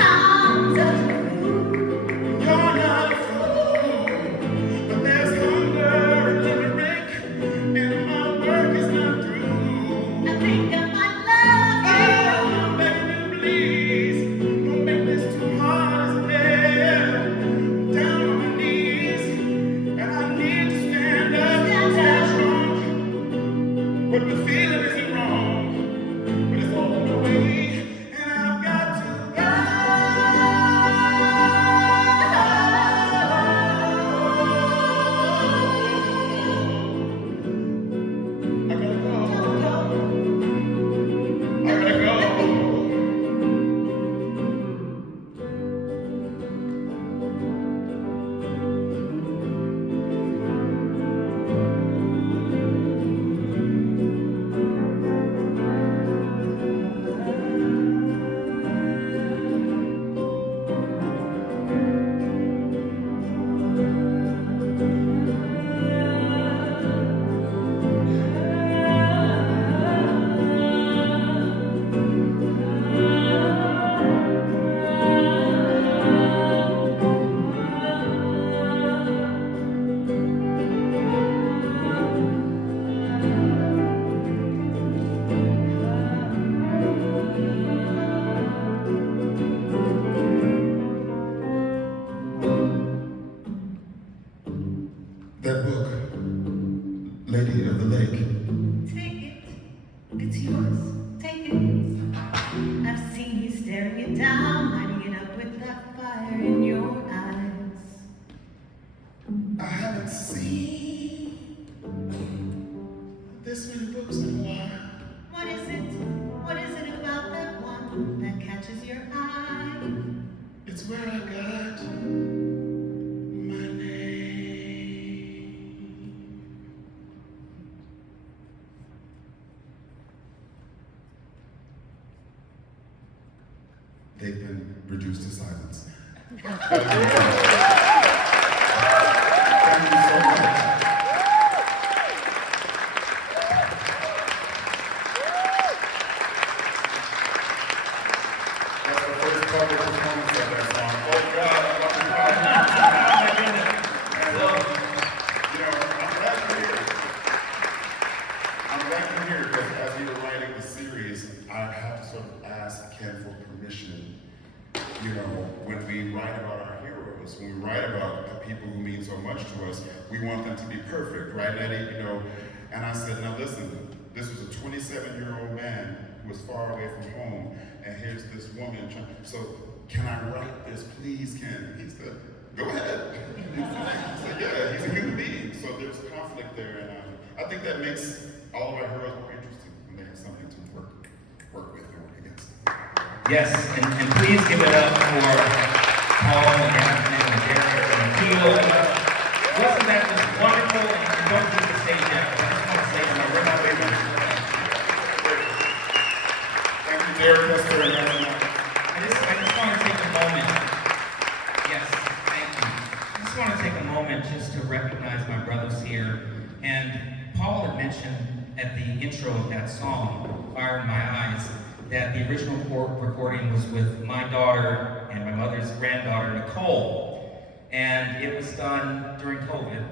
I'm such a fool. You're not a fool, but there's hunger and lyric, and my work is not through. I think I might love you. Oh, baby, please, don't make this too hard, Isabel. I'm down on my knees, and I need to stand up and stand strong. But the feeling isn't wrong, but it's all the way, and I've got to go. I gotta go. I gotta go. That book, Lady of the Lake. Take it, it's yours, take it. I've seen you staring it down, lighting it up with that fire in your eyes. I haven't seen this many books in a while. What is it? What is it about that one that catches your eye? It's where I got my name. They've been reduced to silence. Thank you so much. That's the first public performance of that song. Oh God, I love you. we write about our heroes, when we write about the people who mean so much to us, we want them to be perfect, right, Eddie? You know, and I said, now listen, this was a 27-year-old man who was far away from home, and here's this woman trying, so can I write this, please, Ken? He said, go ahead. I said, yeah, he's a human being, so there's conflict there, and I think that makes all of our heroes more interesting when they have something to work with and work against. Yes, and please give it up for Paul and Anthony and Derek and Keel. Wasn't that just wonderful? And don't leave the stage yet. I just want to say to my favorite. Thank you, Derek, Lester, and Anthony. I just want to take a moment. Yes, thank you. I just want to take a moment just to recognize my brothers here. And Paul had mentioned at the intro of that song, Fire in My Eyes, that the original recording was with my daughter and my mother's granddaughter, Nicole. And it was done during COVID.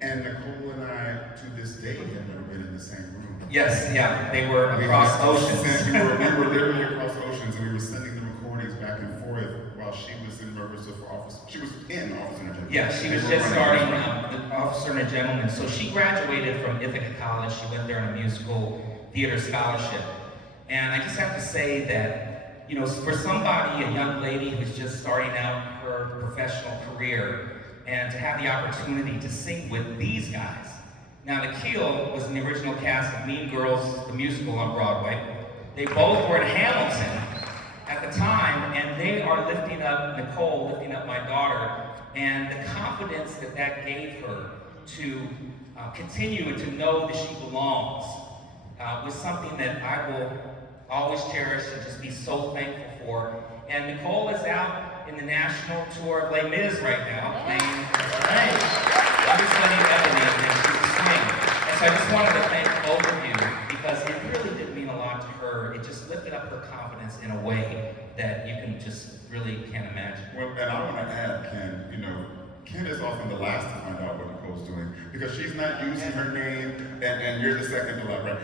And Nicole and I, to this day, have never been in the same room. Yes, yeah, they were across oceans. We were literally across oceans, and we were sending the recordings back and forth while she was in rehearsal for office. She was in Officer and a Gentleman. Yeah, she was just starting the Officer and a Gentleman. So she graduated from Ithaca College. She went there on a musical theater scholarship. And I just have to say that, you know, for somebody, a young lady who's just starting out her professional career, and to have the opportunity to sing with these guys. Now, Nikhil was in the original cast of Mean Girls, the musical on Broadway. They both were in Hamilton at the time, and they are lifting up Nicole, lifting up my daughter, and the confidence that that gave her to continue and to know that she belongs was something that I will always cherish and just be so thankful for. And Nicole is out in the national tour of Les Mis right now, playing I'm just letting Ebony and she's swing. And so I just wanted to thank both of you because it really did mean a lot to her. It just lifted up her confidence in a way that you can just really can't imagine. Well, and I want to add, Ken, you know, Ken is often the last to find out what Nicole's doing because she's not using her name, and you're the second to left, right?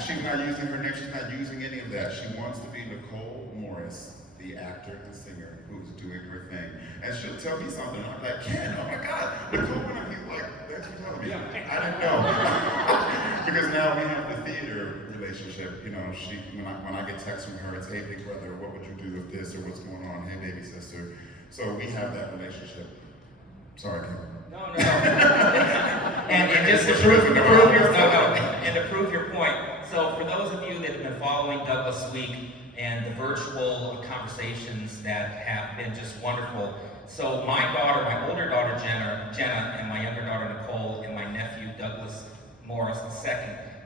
She's not using her name, she's not using any of that. She wants to be Nicole Morris, the actor and singer who's doing her thing. And she'll tell me something, I'm like, Ken, oh my God, Nicole, and he's like, thanks for telling me. I didn't know. Because now we have the theater relationship, you know, when I get texts from her, it's, hey, big brother, what would you do with this, or what's going on, hey, baby sister. So we have that relationship. Sorry, Ken. No. and just to prove your point. So for those of you that have been following Douglass Week and the virtual conversations that have been just wonderful. So my daughter, my older daughter Jenna, and my younger daughter Nicole, and my nephew Douglas Morris II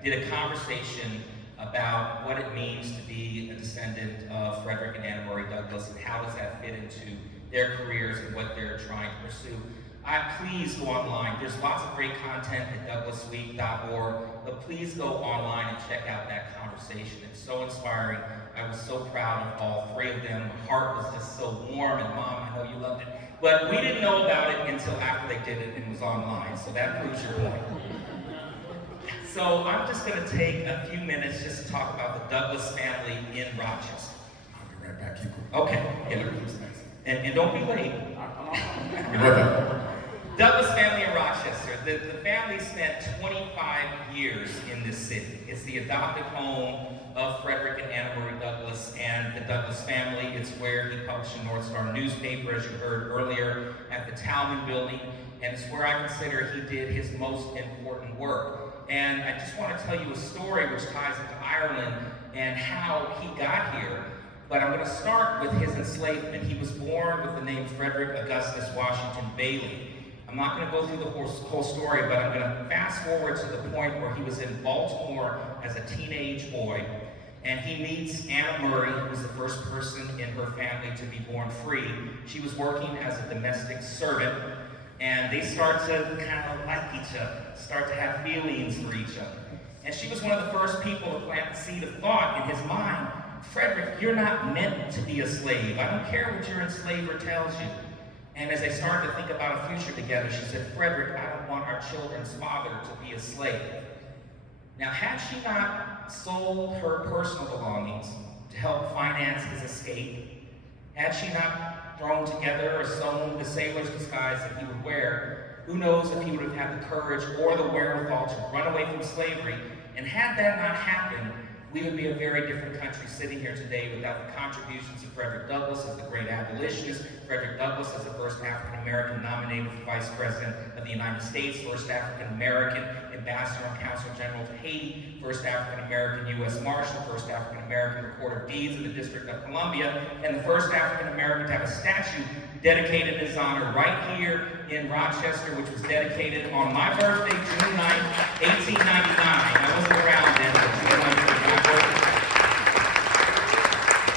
did a conversation about what it means to be a descendant of Frederick and Anna Murray Douglass and how does that fit into their careers and what they're trying to pursue. Please go online. There's lots of great content at douglassweek.org, but please go online and check out that conversation. It's so inspiring. I was so proud of all three of them. My heart was just so warm, and Mom, I know you loved it. But we didn't know about it until after they did it and it was online, so that proves your point. So I'm just going to take a few minutes just to talk about the Douglass family in Rochester. I'll be right back, keep going. Okay. Yeah. And don't be late. I'll be right back. Douglass family in Rochester. The family spent 25 years in this city. It's the adopted home of Frederick and Anna Murray Douglass and the Douglass family. It's where he published a North Star newspaper, as you heard earlier, at the Talman Building, and it's where I consider he did his most important work. And I just want to tell you a story which ties into Ireland and how he got here. But I'm going to start with his enslavement. He was born with the name Frederick Augustus Washington Bailey. I'm not going to go through the whole story, but I'm going to fast forward to the point where he was in Baltimore as a teenage boy, and he meets Anna Murray, who was the first person in her family to be born free. She was working as a domestic servant, and they start to kind of like each other, start to have feelings for each other. And she was one of the first people to plant the seed of thought in his mind. Frederick, you're not meant to be a slave. I don't care what your enslaver tells you. And as they started to think about a future together, she said, Frederick, I don't want our children's father to be a slave. Now, had she not sold her personal belongings to help finance his escape, had she not thrown together or sewn the sailor's disguise that he would wear, who knows if he would have had the courage or the wherewithal to run away from slavery. And had that not happened, we would be a very different country sitting here today without the contributions of Frederick Douglass as the great abolitionist, Frederick Douglass as the first African-American nominated for Vice President of the United States, first African-American Ambassador and Consul General to Haiti, first African-American U.S. Marshal, first African-American Recorder of Deeds in the District of Columbia, and the first African-American to have a statue dedicated in his honor right here in Rochester, which was dedicated on my birthday, June 9th, 1899. I wasn't around then, but June 9th was my birthday.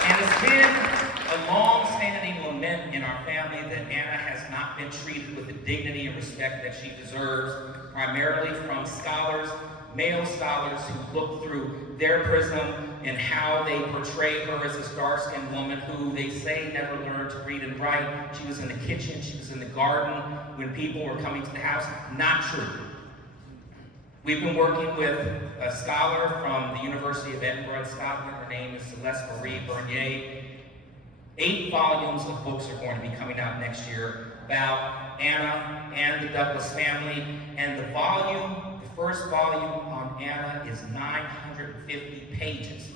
And it's been a long-standing lament in our family that Anna has not been treated with the dignity and respect that she deserves, primarily from scholars, male scholars who look through their prism and how they portray her as this dark-skinned woman who they say never learned to read and write. She was in the kitchen, she was in the garden when people were coming to the house. Not true. We've been working with a scholar from the University of Edinburgh in Scotland. Her name is Celeste Marie Bernier. 8 volumes of books are going to be coming out next year about Anna and the Douglass family. And the first volume on Anna is 950 pages.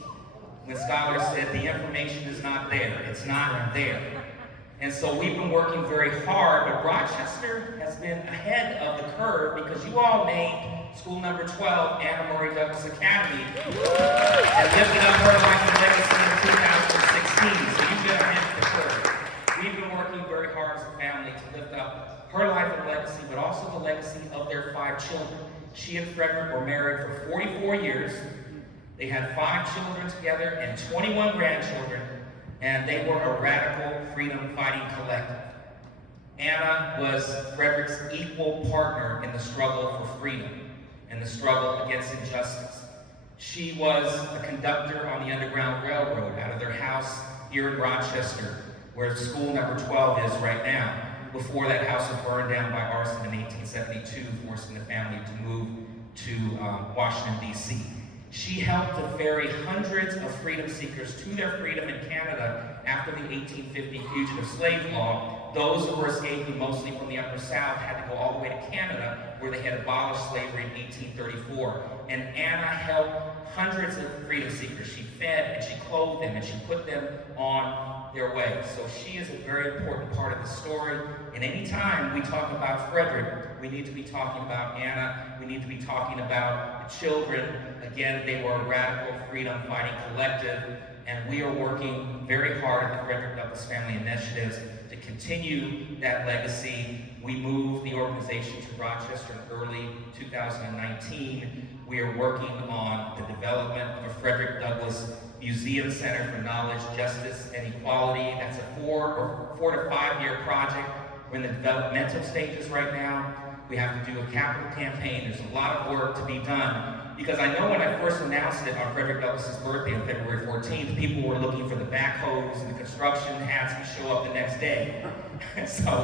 When scholars said the information is not there, it's not there. And so we've been working very hard, but Rochester has been ahead of the curve because you all named school number 12, Anna Murray Douglass Academy, and lifted up her life and legacy in 2016. So you've been ahead of the curve. We've been working very hard as a family to lift up her life and legacy, but also the legacy of their 5 children. She and Frederick were married for 44 years. They had 5 children together and 21 grandchildren, and they were a radical freedom-fighting collective. Anna was Frederick's equal partner in the struggle for freedom and the struggle against injustice. She was a conductor on the Underground Railroad out of their house here in Rochester, where school number 12 is right now, before that house was burned down by arson in 1872, forcing the family to move to Washington, D.C. She helped to ferry hundreds of freedom seekers to their freedom in Canada after the 1850 Fugitive Slave Law. Those who were escaping mostly from the Upper South had to go all the way to Canada, where they had abolished slavery in 1834. And Anna helped hundreds of freedom seekers. She fed and she clothed them and she put them on their way. So she is a very important part of the story. And anytime we talk about Frederick, we need to be talking about Anna. We need to be talking about the children. Again, they were a radical freedom-fighting collective, and we are working very hard at the Frederick Douglass Family Initiatives to continue that legacy. We moved the organization to Rochester in early 2019. We are working on the development of a Frederick Douglass Museum Center for Knowledge, Justice, and Equality. That's a 4 to 5 year project. We're in the developmental stages right now. We have to do a capital campaign. There's a lot of work to be done. Because I know when I first announced it on Frederick Douglass's birthday on February 14th, people were looking for the backhoes and the construction hats to show up the next day. So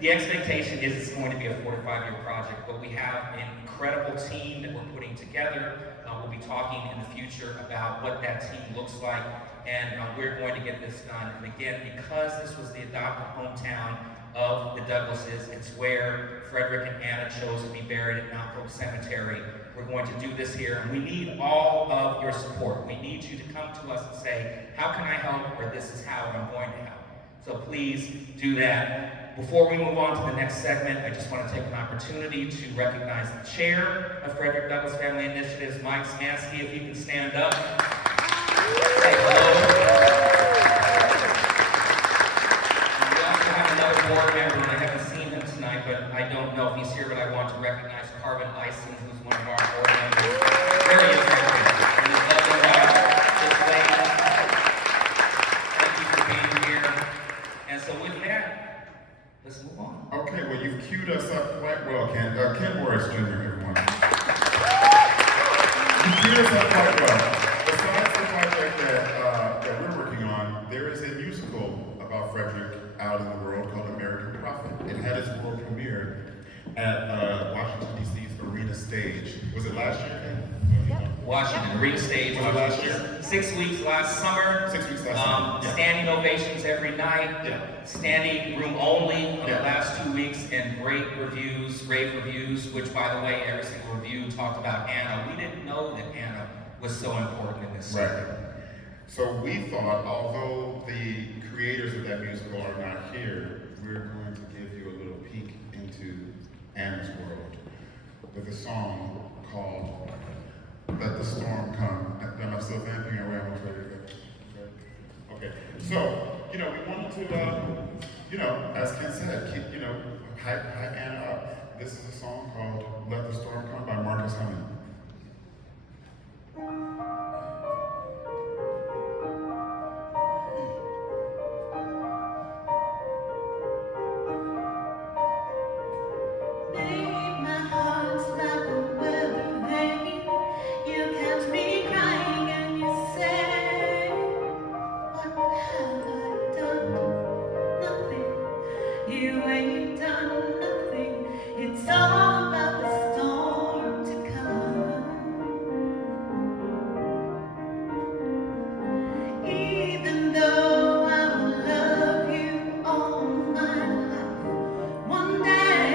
the expectation is it's going to be a 4 to 5 year project, but we have an incredible team that we're putting together. We'll be talking in the future about what that team looks like, and we're going to get this done. And again, because this was the adopted hometown of the Douglasses, it's where Frederick and Anna chose to be buried at Mount Hope Cemetery. We're going to do this here, and we need all of your support. We need you to come to us and say, how can I help, or this is how I'm going to help. So please do that. Before we move on to the next segment, I just want to take an opportunity to recognize the chair of Frederick Douglass Family Initiatives, Mike Smansky, if you can stand up. Say hello. And we also have another board member, and I haven't seen him tonight, but I don't know if he's here, but I want to recognize Carvin Eisen, who's one of our board members. Very attractive. And his lovely wife, this lady. Thank you for being here. And so with that, let's move on. Okay, well, you've queued us up quite well, Ken. Ken Morris Jr., everyone. You queued us up quite well. Besides the project that we're working on, there is a musical about Frederick out in the world called American Prophet. It had its world premiere at Washington, D.C.'s Arena the stage. Was it last year? Washington, Green Stage. Was it last year? 6 weeks last summer. 6 weeks last summer. Yeah. Standing ovations every night. Yeah. Standing room only on Yeah. the last 2 weeks, and great reviews, rave reviews, which by the way, every single review talked about Anna. We didn't know that Anna was so important in this Right. circuit. So we thought, although the creators of that musical are not here, we're going to give you a little peek into Anna's world with a song called Let the Storm Come. Am I still vamping or where am I ready to go? Okay. So, we wanted to, as Ken said, keep, hype Anna up. This is a song called Let the Storm Come by Marcus Honey. You ain't done nothing. It's all about the storm to come. Even though I will love you all my life, one day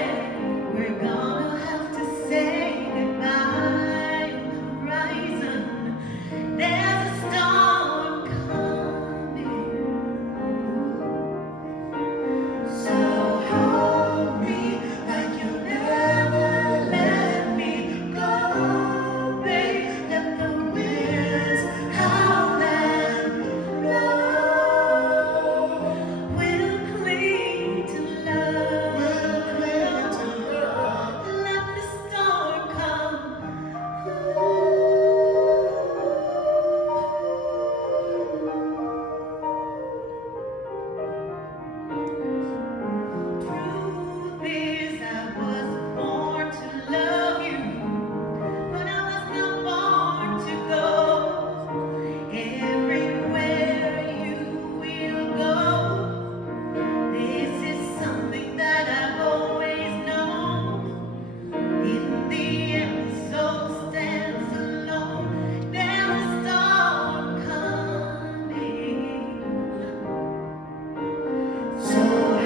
we're gonna have to say goodbye on the horizon. There's a storm coming. So hold me like you'll never let me go, babe. Let the winds howl and blow. We'll cling to love. Let the storm come. Truth is, I was born to love you, but I was not born to go everywhere you will go. This is something that I've always known. In the end, the soul stands alone. There's a storm coming. So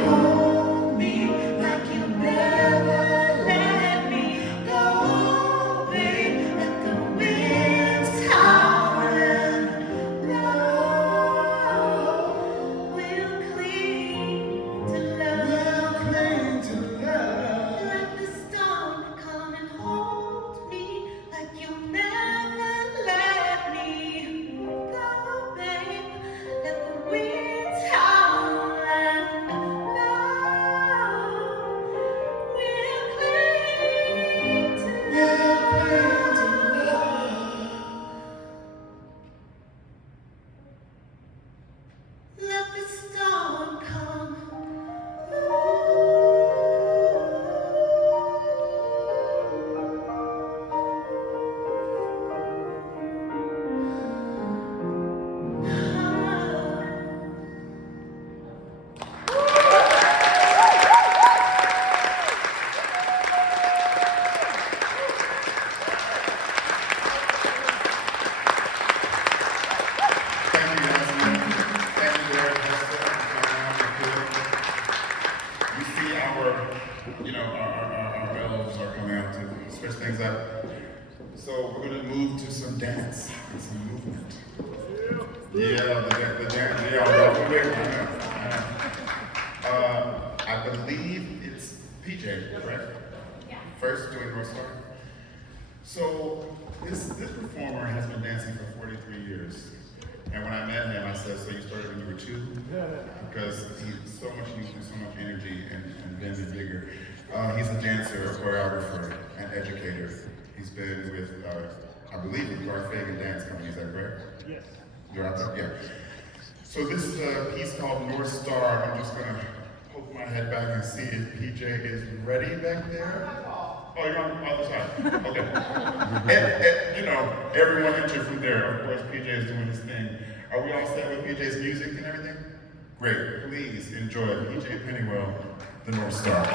hold me like you'll never let me go, babe. Let the winds howl and blow. We'll cling to love. Let the storm come and hold me like you'll never let me go, babe. Let the winds howl and blow. We'll cling to love. Let the storm come. Thank you, Yasmin. Thank you, Garth, for coming on the field. You see our elves are coming out to switch things up. So we're gonna move to some dance and some movement. Yeah, the dance. Yeah, I believe it's PJ, correct? Yeah. First doing North Star. So this performer has been dancing for 43 years. And when I met him, I said, so you started when you were 2? Because he's so much youth and so much energy and been bigger. He's a dancer, a choreographer, an educator. He's been with, I believe, with Garth Fagan Dance Company, is that correct? Yes. You're out there? Yeah. So this is a piece called North Star. I'm just gonna poke my head back and see if PJ is ready back there. Oh, you're on the other side. Okay. and everyone enter from there. Of course, PJ is doing his thing. Are we all set with PJ's music and everything? Great. Please enjoy PJ Pennewell, the North Star.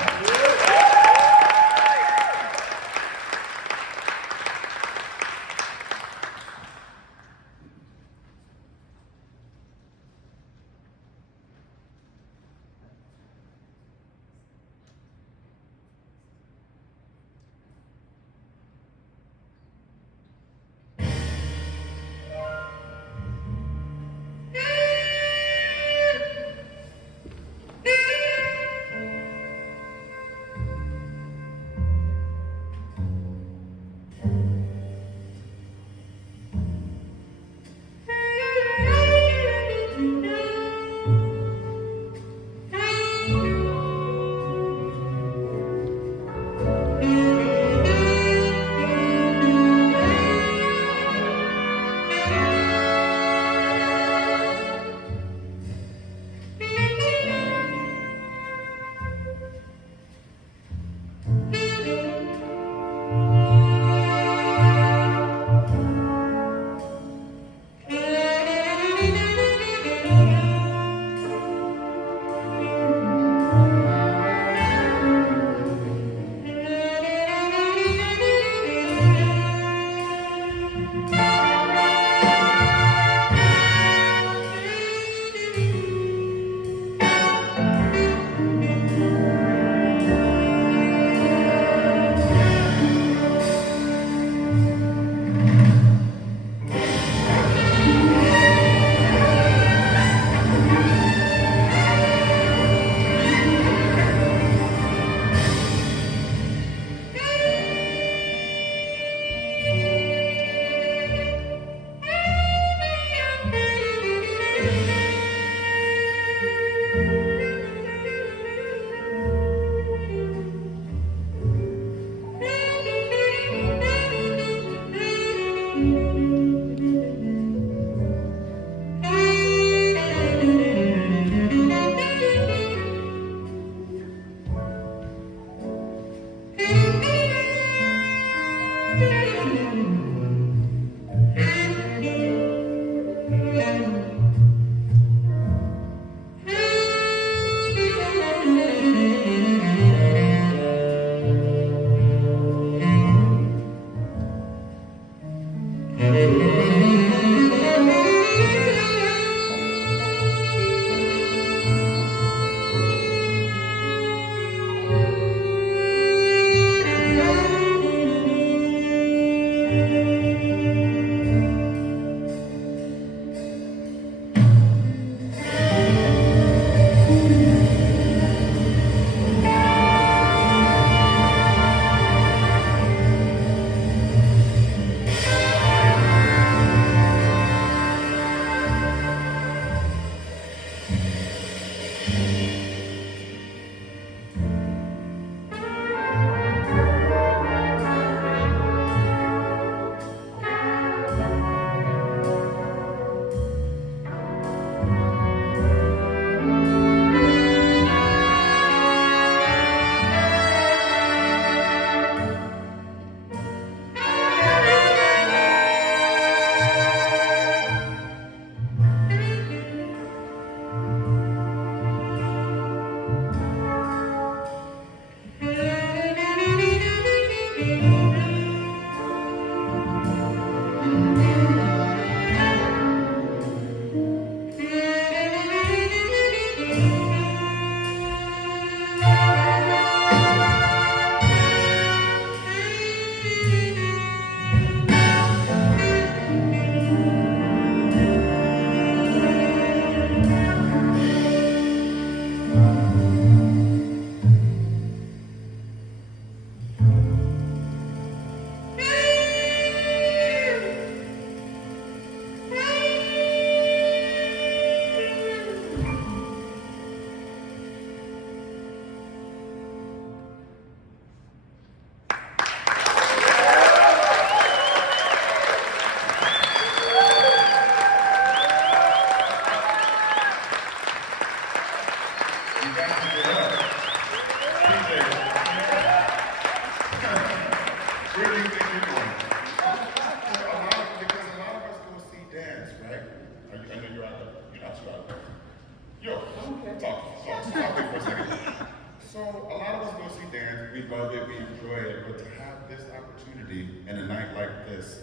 we love it, we enjoy it, but to have this opportunity and a night like this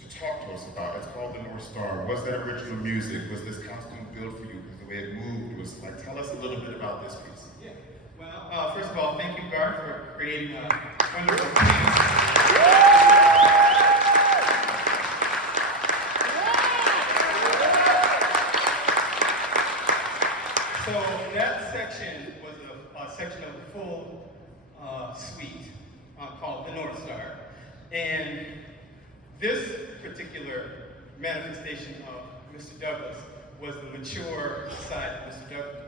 to talk to us about, it's called the North Star. Was that original music? Was this costume built for you? Because the way it moved was like, tell us a little bit about this piece. Yeah. Well, first of all, thank you, Garth, for creating a wonderful piece. So that section was a section of the full suite called the North Star. And this particular manifestation of Mr. Douglass was the mature side of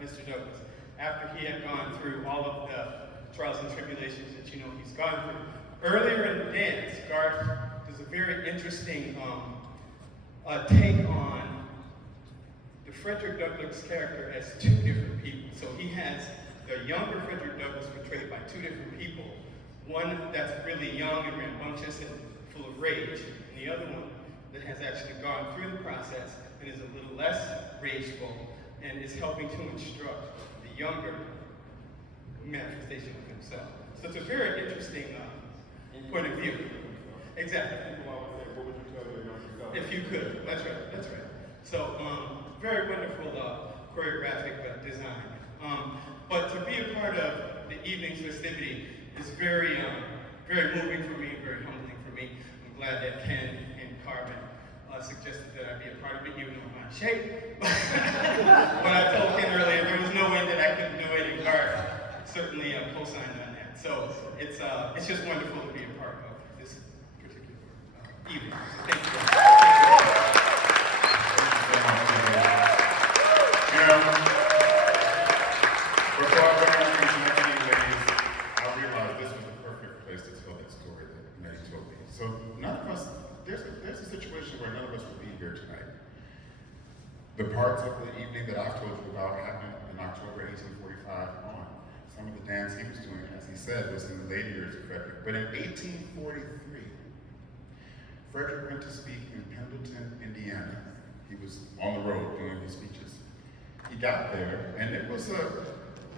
Mr. Douglass. After he had gone through all of the trials and tribulations that you know he's gone through. Earlier in the dance, Garth does a very interesting take on the Frederick Douglass character as two different people. So he has the younger Frederick Douglass portrayed by two different people. One that's really young and rambunctious and full of rage, and the other one that has actually gone through the process and is a little less rageful and is helping to instruct the younger manifestation of himself. So it's a very interesting point of view. Exactly. People always say, what would you tell your younger self? If you could, that's right, that's right. So, very wonderful choreographic design. But to be a part of the evening's festivity is very, very moving for me, very humbling for me. I'm glad that Ken and Carmen suggested that I be a part of it, even though I'm not in shape. But I told Ken earlier there was no way that I couldn't do it, and Garth certainly co-signed on that. So it's just wonderful to be a part of this particular evening. Thank you. Before I went into many ways, I realized this was the perfect place to tell that story that May told me. So none of us, there's a situation where none of us would be here tonight. The parts of the evening that I've told you about happened in October 1845 on. Some of the dance he was doing, as he said, was in the later years of Frederick. But in 1843, Frederick went to speak in Pendleton, Indiana. He was on the road doing his speeches. He got there, and it was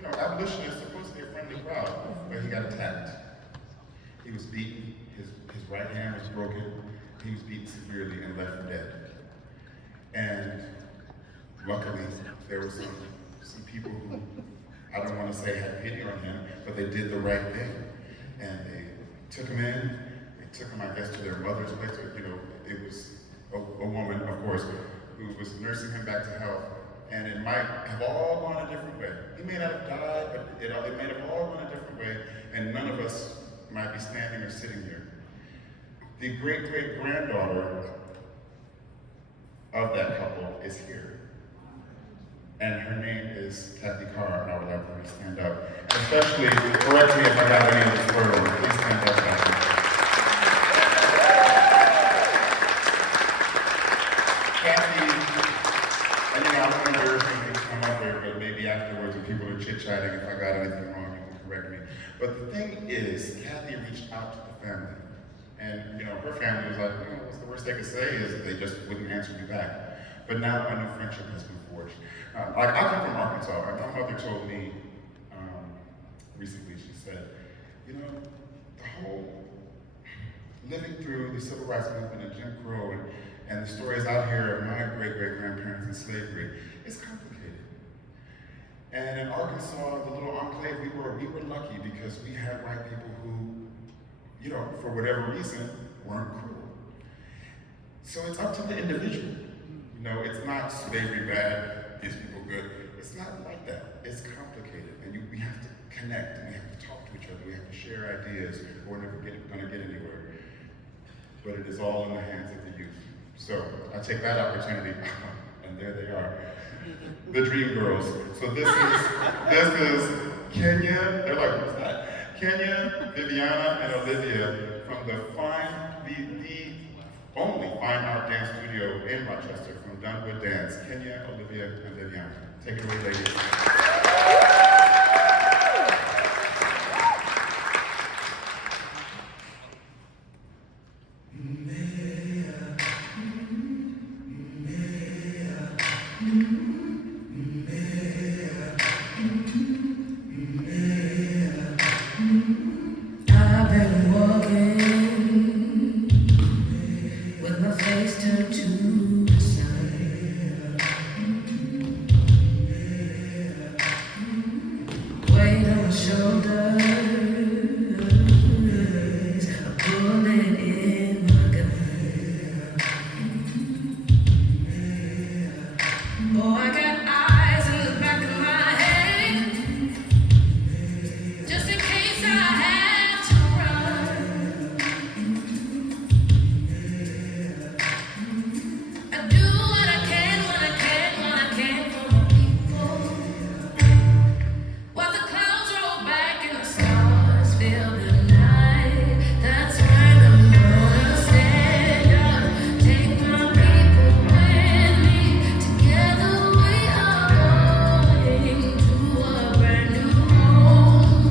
abolitionists supposed to be a friendly crowd, but he got attacked. He was beaten, his right hand was broken, he was beaten severely and left for dead. And luckily, there were some people who, I don't want to say had pity on him, but they did the right thing. And they took him in, they took him, I guess, to their mother's place. It was a woman, of course, who was nursing him back to health. And it might have all gone a different way. He may not have died, but it may have all gone a different way, and none of us might be standing or sitting here. The great-great-granddaughter of that couple is here. And her name is Kathy Carr, and I would like for her to stand up. And especially, correct me if I got any of this word wrong, please stand up, Kathy. I don't know if things come up there, but maybe afterwards when people are chit-chatting, if I got anything wrong, you can correct me. But the thing is, Kathy reached out to the family. And, her family was like, what's the worst they could say is they just wouldn't answer me back. But now a new friendship has been forged. I come from Arkansas. My mother told me recently, she said, the whole living through the civil rights movement and Jim Crow and the stories out here of my great-great-grandparents in slavery, it's complicated. And in Arkansas, the little enclave, we were lucky because we had white people who, for whatever reason, weren't cruel. So it's up to the individual. It's not slavery bad, these people good. It's not like that. It's complicated, and we have to connect, and we have to talk to each other. We have to share ideas, or we're never going to get anywhere. But it is all in the hands of the youth. So I take that opportunity, and there they are, the Dream Girls. So this is Kenya. They're like, what's that? Kenya, Viviana, and Olivia from the only fine art dance studio in Rochester, from Dunwood Dance. Kenya, Olivia, and Viviana. Take it away, ladies. shoulders, a bullet in my gun. Oh, I got eyes in the back of my head, just in case I have to run. I do what I can when I can for my people. While the clouds roll back and the stars fill the night, that's when I'm gonna stand up, take my people with me. Together we are going to a brand new home,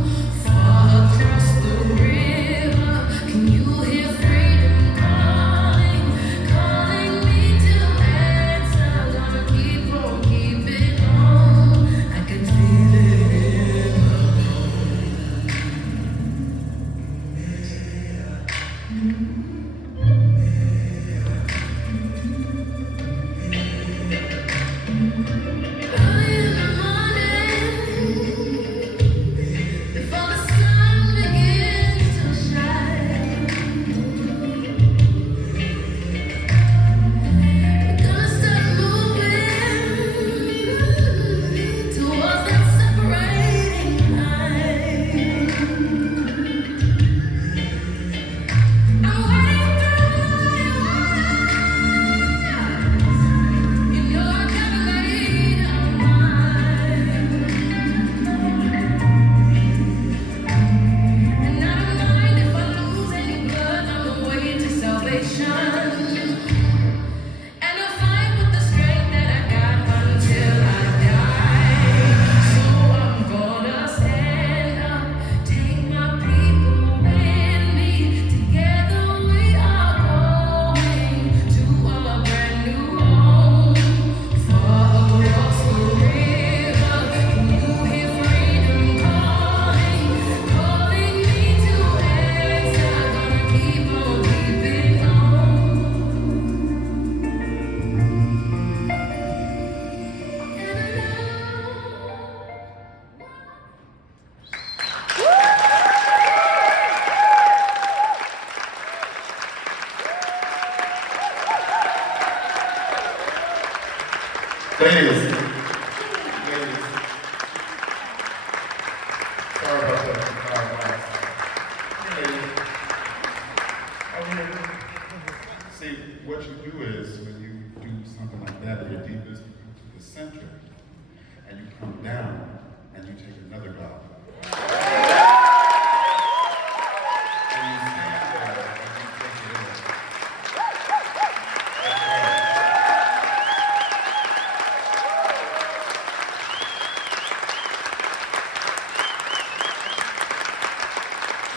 far across the river. Can you hear freedom calling, calling me to answer? Gonna keep on keeping on. I can feel it in my early in the morning, before the sun begins to shine. We're gonna start moving towards that separating line. I'm waiting through my eyes. You know I gotta lay down mine. And I don't mind if I lose any blood on the way to salvation. And I'll fight with the strength that I got until I die. So I'm gonna stand up, take my people with me. Together we are going to a brand new home, far across the river. Can you hear freedom calling, calling me to answer? Gonna keep on keeping on. Ladies. Sorry about that. See, what you do is when you do something like that, your deepest to the center, and you come down and you take another bow. And you stand there and you take it in. That's right.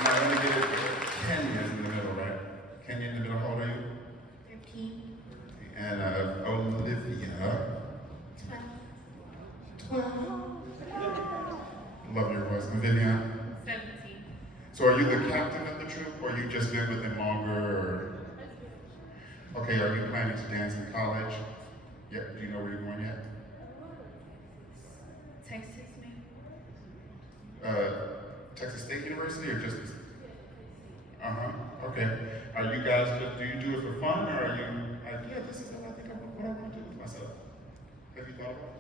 Now let me give it to Kenya in the middle, right? Kenya in the middle, how old are you? 13, And Olivia. 12. Love your voice. And Vivian. 17. So are you the captain of the troop, or you just been with them longer? Or... Okay, are you planning to dance in college? Yeah, do you know where you're going yet? Texas, maybe? Texas State University or just? Okay. Are you guys do you do it for fun, or are you like, yeah, this is what I think what I want to do with myself? Have you thought about it?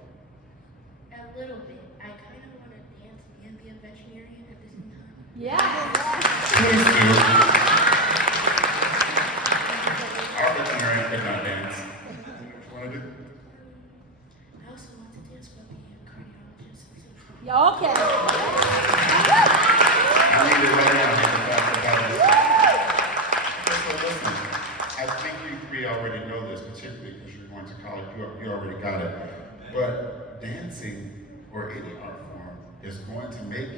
A little bit. I kind of want to dance and be a veterinarian at the same time. Please do. Our veterinarian could not dance. You know what you want to do? I also want to dance while being a cardiologist. Okay. I need to lay down here about this. So listen, I think you three already know this, particularly because you're going to college, you already got it. But dancing, or any art form, is going to make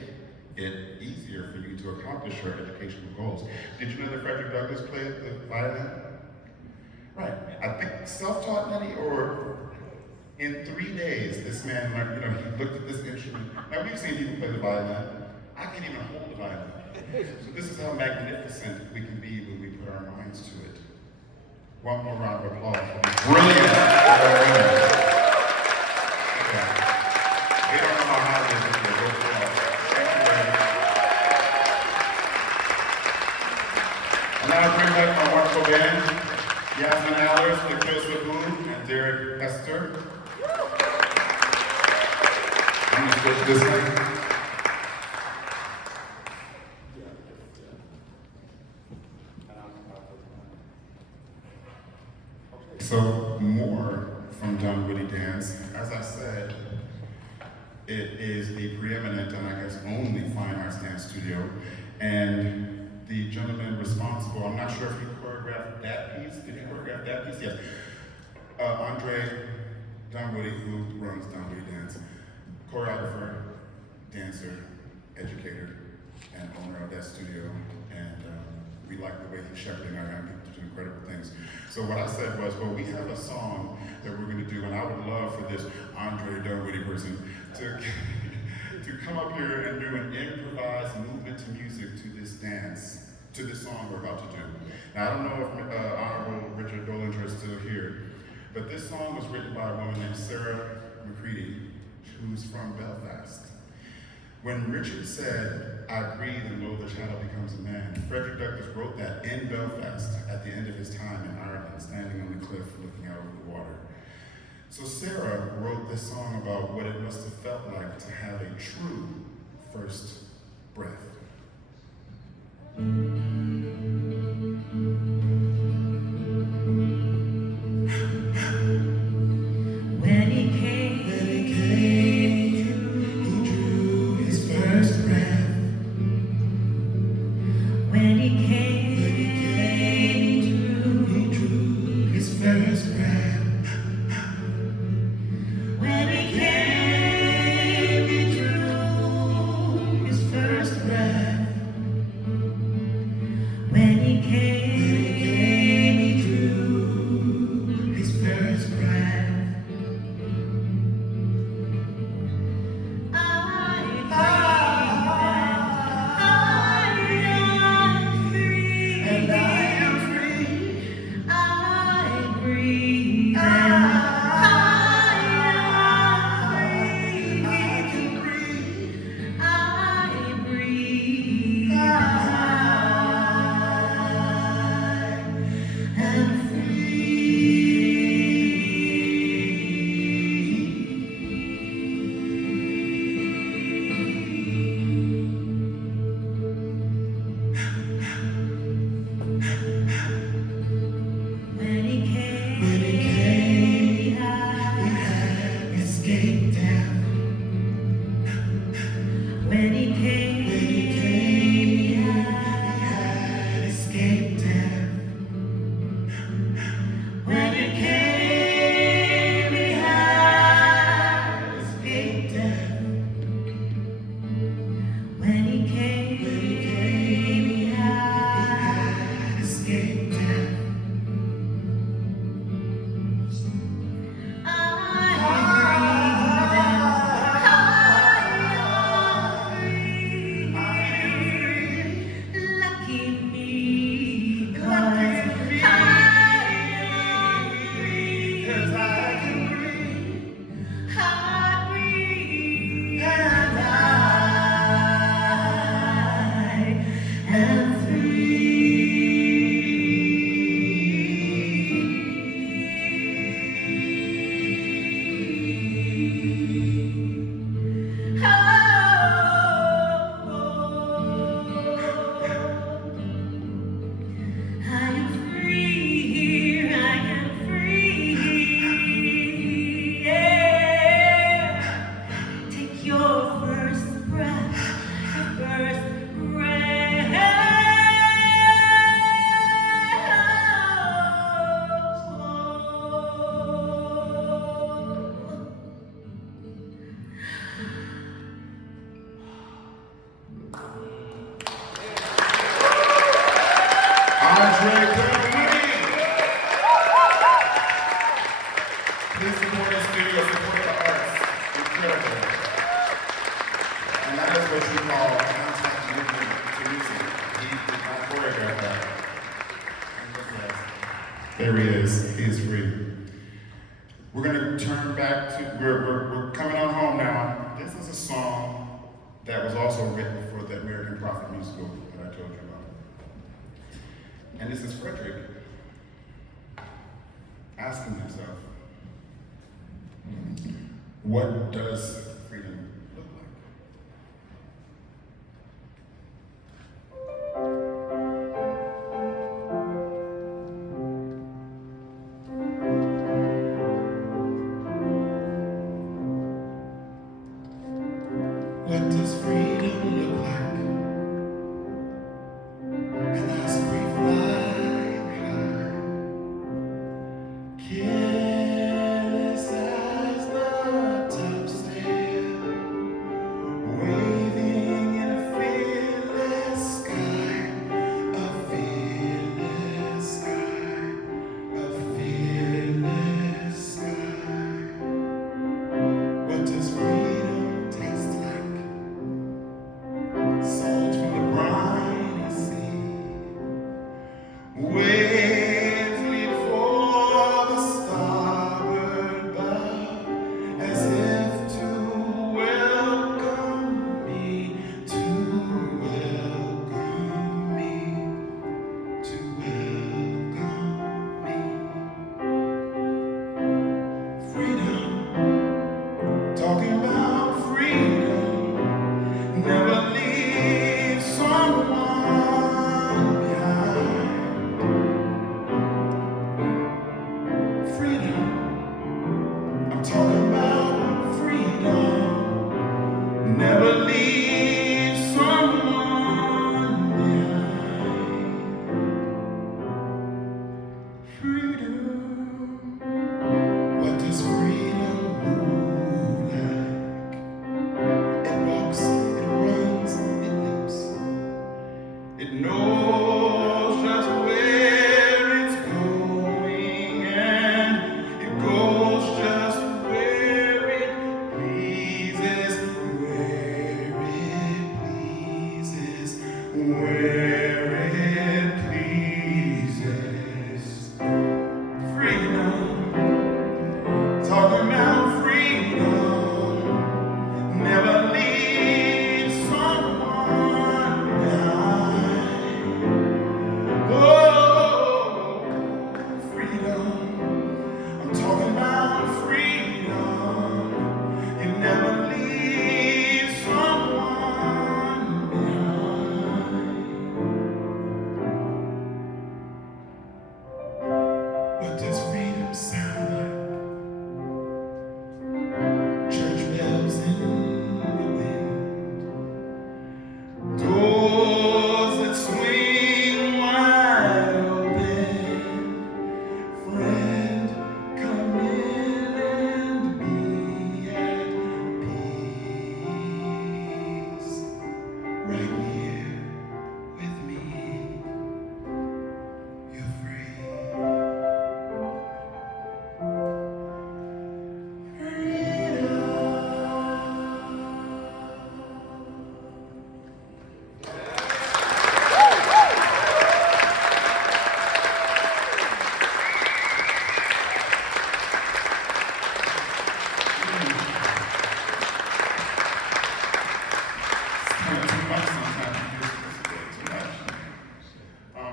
it easier for you to accomplish your educational goals. Did you know that Frederick Douglass played the violin? Right. I think self-taught, Nettie, or in 3 days, this man learned, he looked at this instrument. Now, we've seen people play the violin. I can't even hold the violin. So this is how magnificent we can be when we put our minds to it. One more round of applause for the brilliant. Okay. We don't know how hard it is to go. Thank you, ladies. Now bring back my wonderful band, Yasmin Allers, Nikhil Saboon, and Derek Hester. I'm gonna switch this way. So more from Dunwoody Dance. As I said, it is the preeminent and I guess only fine arts dance studio. And the gentleman responsible, I'm not sure if he choreographed that piece. Did he choreograph that piece? Yes. Andre Dunwoody, who runs Dunwoody Dance. Choreographer, dancer, educator, and owner of that studio. And we like the way he's shepherding our young people to do incredible things. So what I said was, well, we have a song that we're going to do, and I would love for this Andre Dunwoody person to come up here and do an improvised movement to music to this dance, to this song we're about to do. Now, I don't know if Honorable Richard Dollinger is still here, but this song was written by a woman named Sarah McCready, who's from Belfast. When Richard said, I breathe and lo, the child becomes a man, Frederick Douglass wrote that in Belfast at the end of his time in Ireland, standing on the cliff looking out over the water. So Sarah wrote this song about what it must have felt like to have a true first breath. When he came, he drew his first breath. When he came, he drew his first breath. When he came, he drew his first breath. When he came, he drew his first breath. Please support this studio, support the arts. Incredible. And that is what you call contact movement to music. He did not choreograph that. There he is. He is free. We're going to turn back to, we're coming on home now. This is a song that was also written for the American Prophet musical that I told you about. And this is Frederick asking himself, what does freedom look like? What does freedom look like? And as we fly high, careless as the tops there, waving in a fearless sky, a fearless sky, a fearless sky. What does freedom taste like? Salt from the briny sea. Waves leap for the starboard bow, as if to welcome me, to welcome me, to welcome me. Freedom, talking about freedom, never leave someone behind. Freedom, I'm talking about freedom, never leave someone behind. Freedom, what does freedom move like? It walks, it runs, it leaps. It knows just where it's going, and it goes just where it pleases, where it pleases, where it pleases. Freedom, talking about freedom, never leave someone behind. Oh, freedom, I'm talking about freedom. You never leave someone behind. What does freedom sound like? Church bells in the wind, doors that swing wide open. Friend, come in and be at peace. Right here with me, you're free.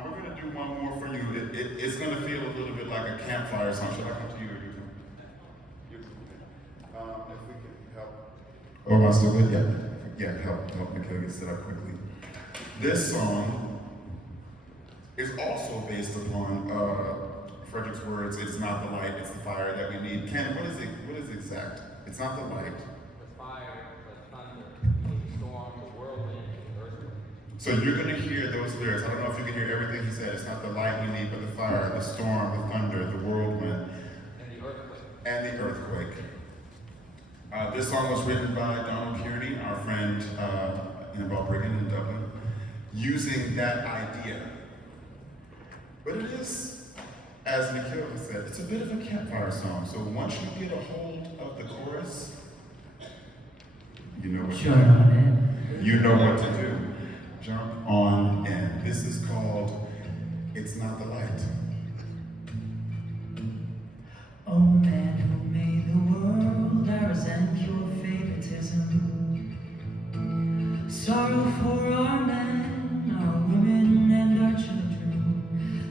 We're going to do one more for you. It's going to feel a little bit like a campfire song. Should I come to you or you come? If we can help. Oh, am I still good? Yeah, help Mikhail get set up quickly. This song is also based upon Frederick's words, it's not the light, it's the fire that we need. Ken, what is exact? It's not the light. The fire, the thunder, the storm, the whirlwind, the earthquake. So you're going to hear those lyrics. I don't know if you can hear everything he said. It's not the light we need, but the fire, the storm, the thunder, the whirlwind, And the earthquake. and the earthquake. This song was written by Donald Kearney, our friend in Balbriggan in Dublin, using that idea. But it is, as Nikhil has said, it's a bit of a campfire song. So once you get a hold of the chorus, you know what to do. You know what to do. Jump on in. This is called It's Not the Light. Oh man who made the world, I resent your favoritism. Sorrow for our men, our women, and our children.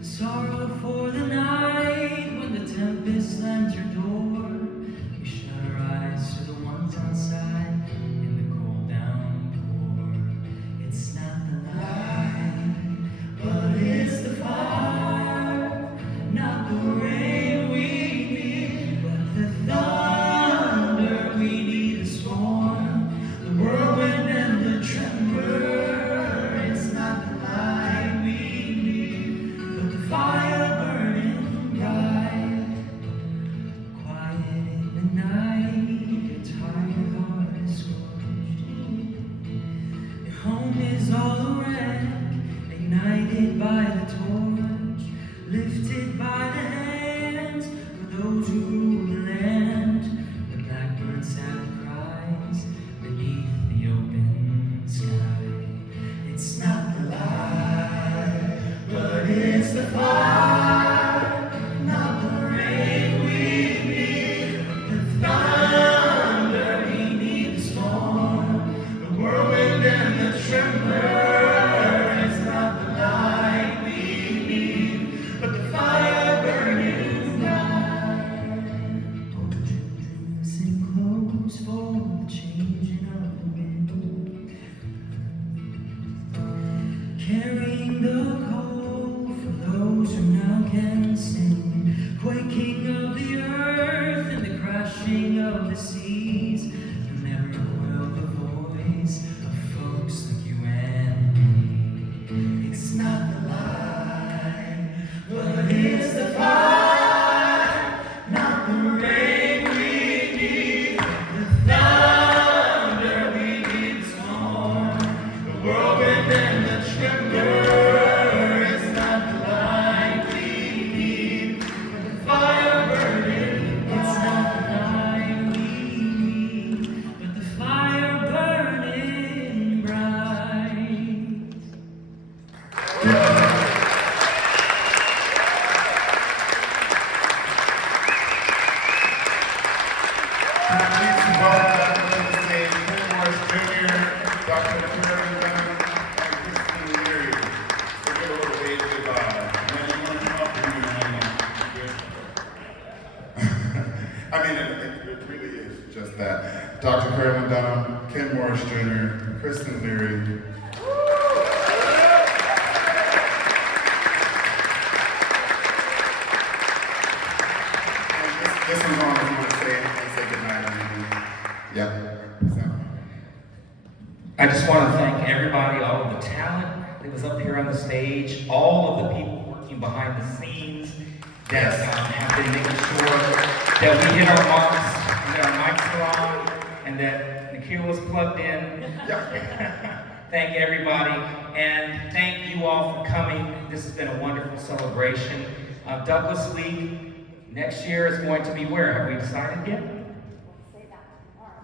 is all a wreck, ignited by the torch, lifted by the hands of those who rule the land. The blackbird sad cries beneath the open sky. It's not the light, but it's the fire, not the rain we need, the thunder we need, the storm, the whirlwind and the trembler. It's not the light we need, but the fire burning bright. Oh, children, listen close for the changing of the wind, carrying the cold for those who now can sing, quaking of the earth and the crashing of the seas. You'll never will the voice of folks like you and me. It's not the light, but it's the fire, not the rain we need, the thunder we need, the storm, the whirlwind and the trembler. It's not the light we need, but the fire burning. It's not the light we need, but the fire burning bright. Please welcome to the stage Morris Jr., Dr. Frederick Douglass, and Christine Leary. So give a little wave goodbye. Man, you want to come up and you hang on. I mean, it really is just that. Dr. Carolyn Dunham, Ken Morris Jr., Kristen Leary. And this one's on if you want to say goodnight. Yep. So. I just want to thank everybody, all of the talent that was up here on the stage, all of the people working behind the scenes that have been making sure that we hit our marks, and that our mics are on, and that Nikhil was plugged in. Thank everybody, and thank you all for coming. This has been a wonderful celebration. Douglass Week next year is going to be where? Have we decided yet?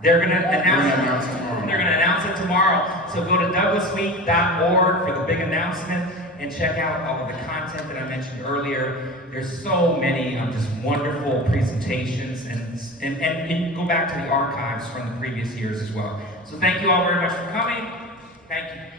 They're going to announce it tomorrow. So go to douglassweek.org for the big announcement and check out all of the content that I mentioned earlier. There's so many just wonderful presentations, and you can go back to the archives from the previous years as well. So thank you all very much for coming. Thank you.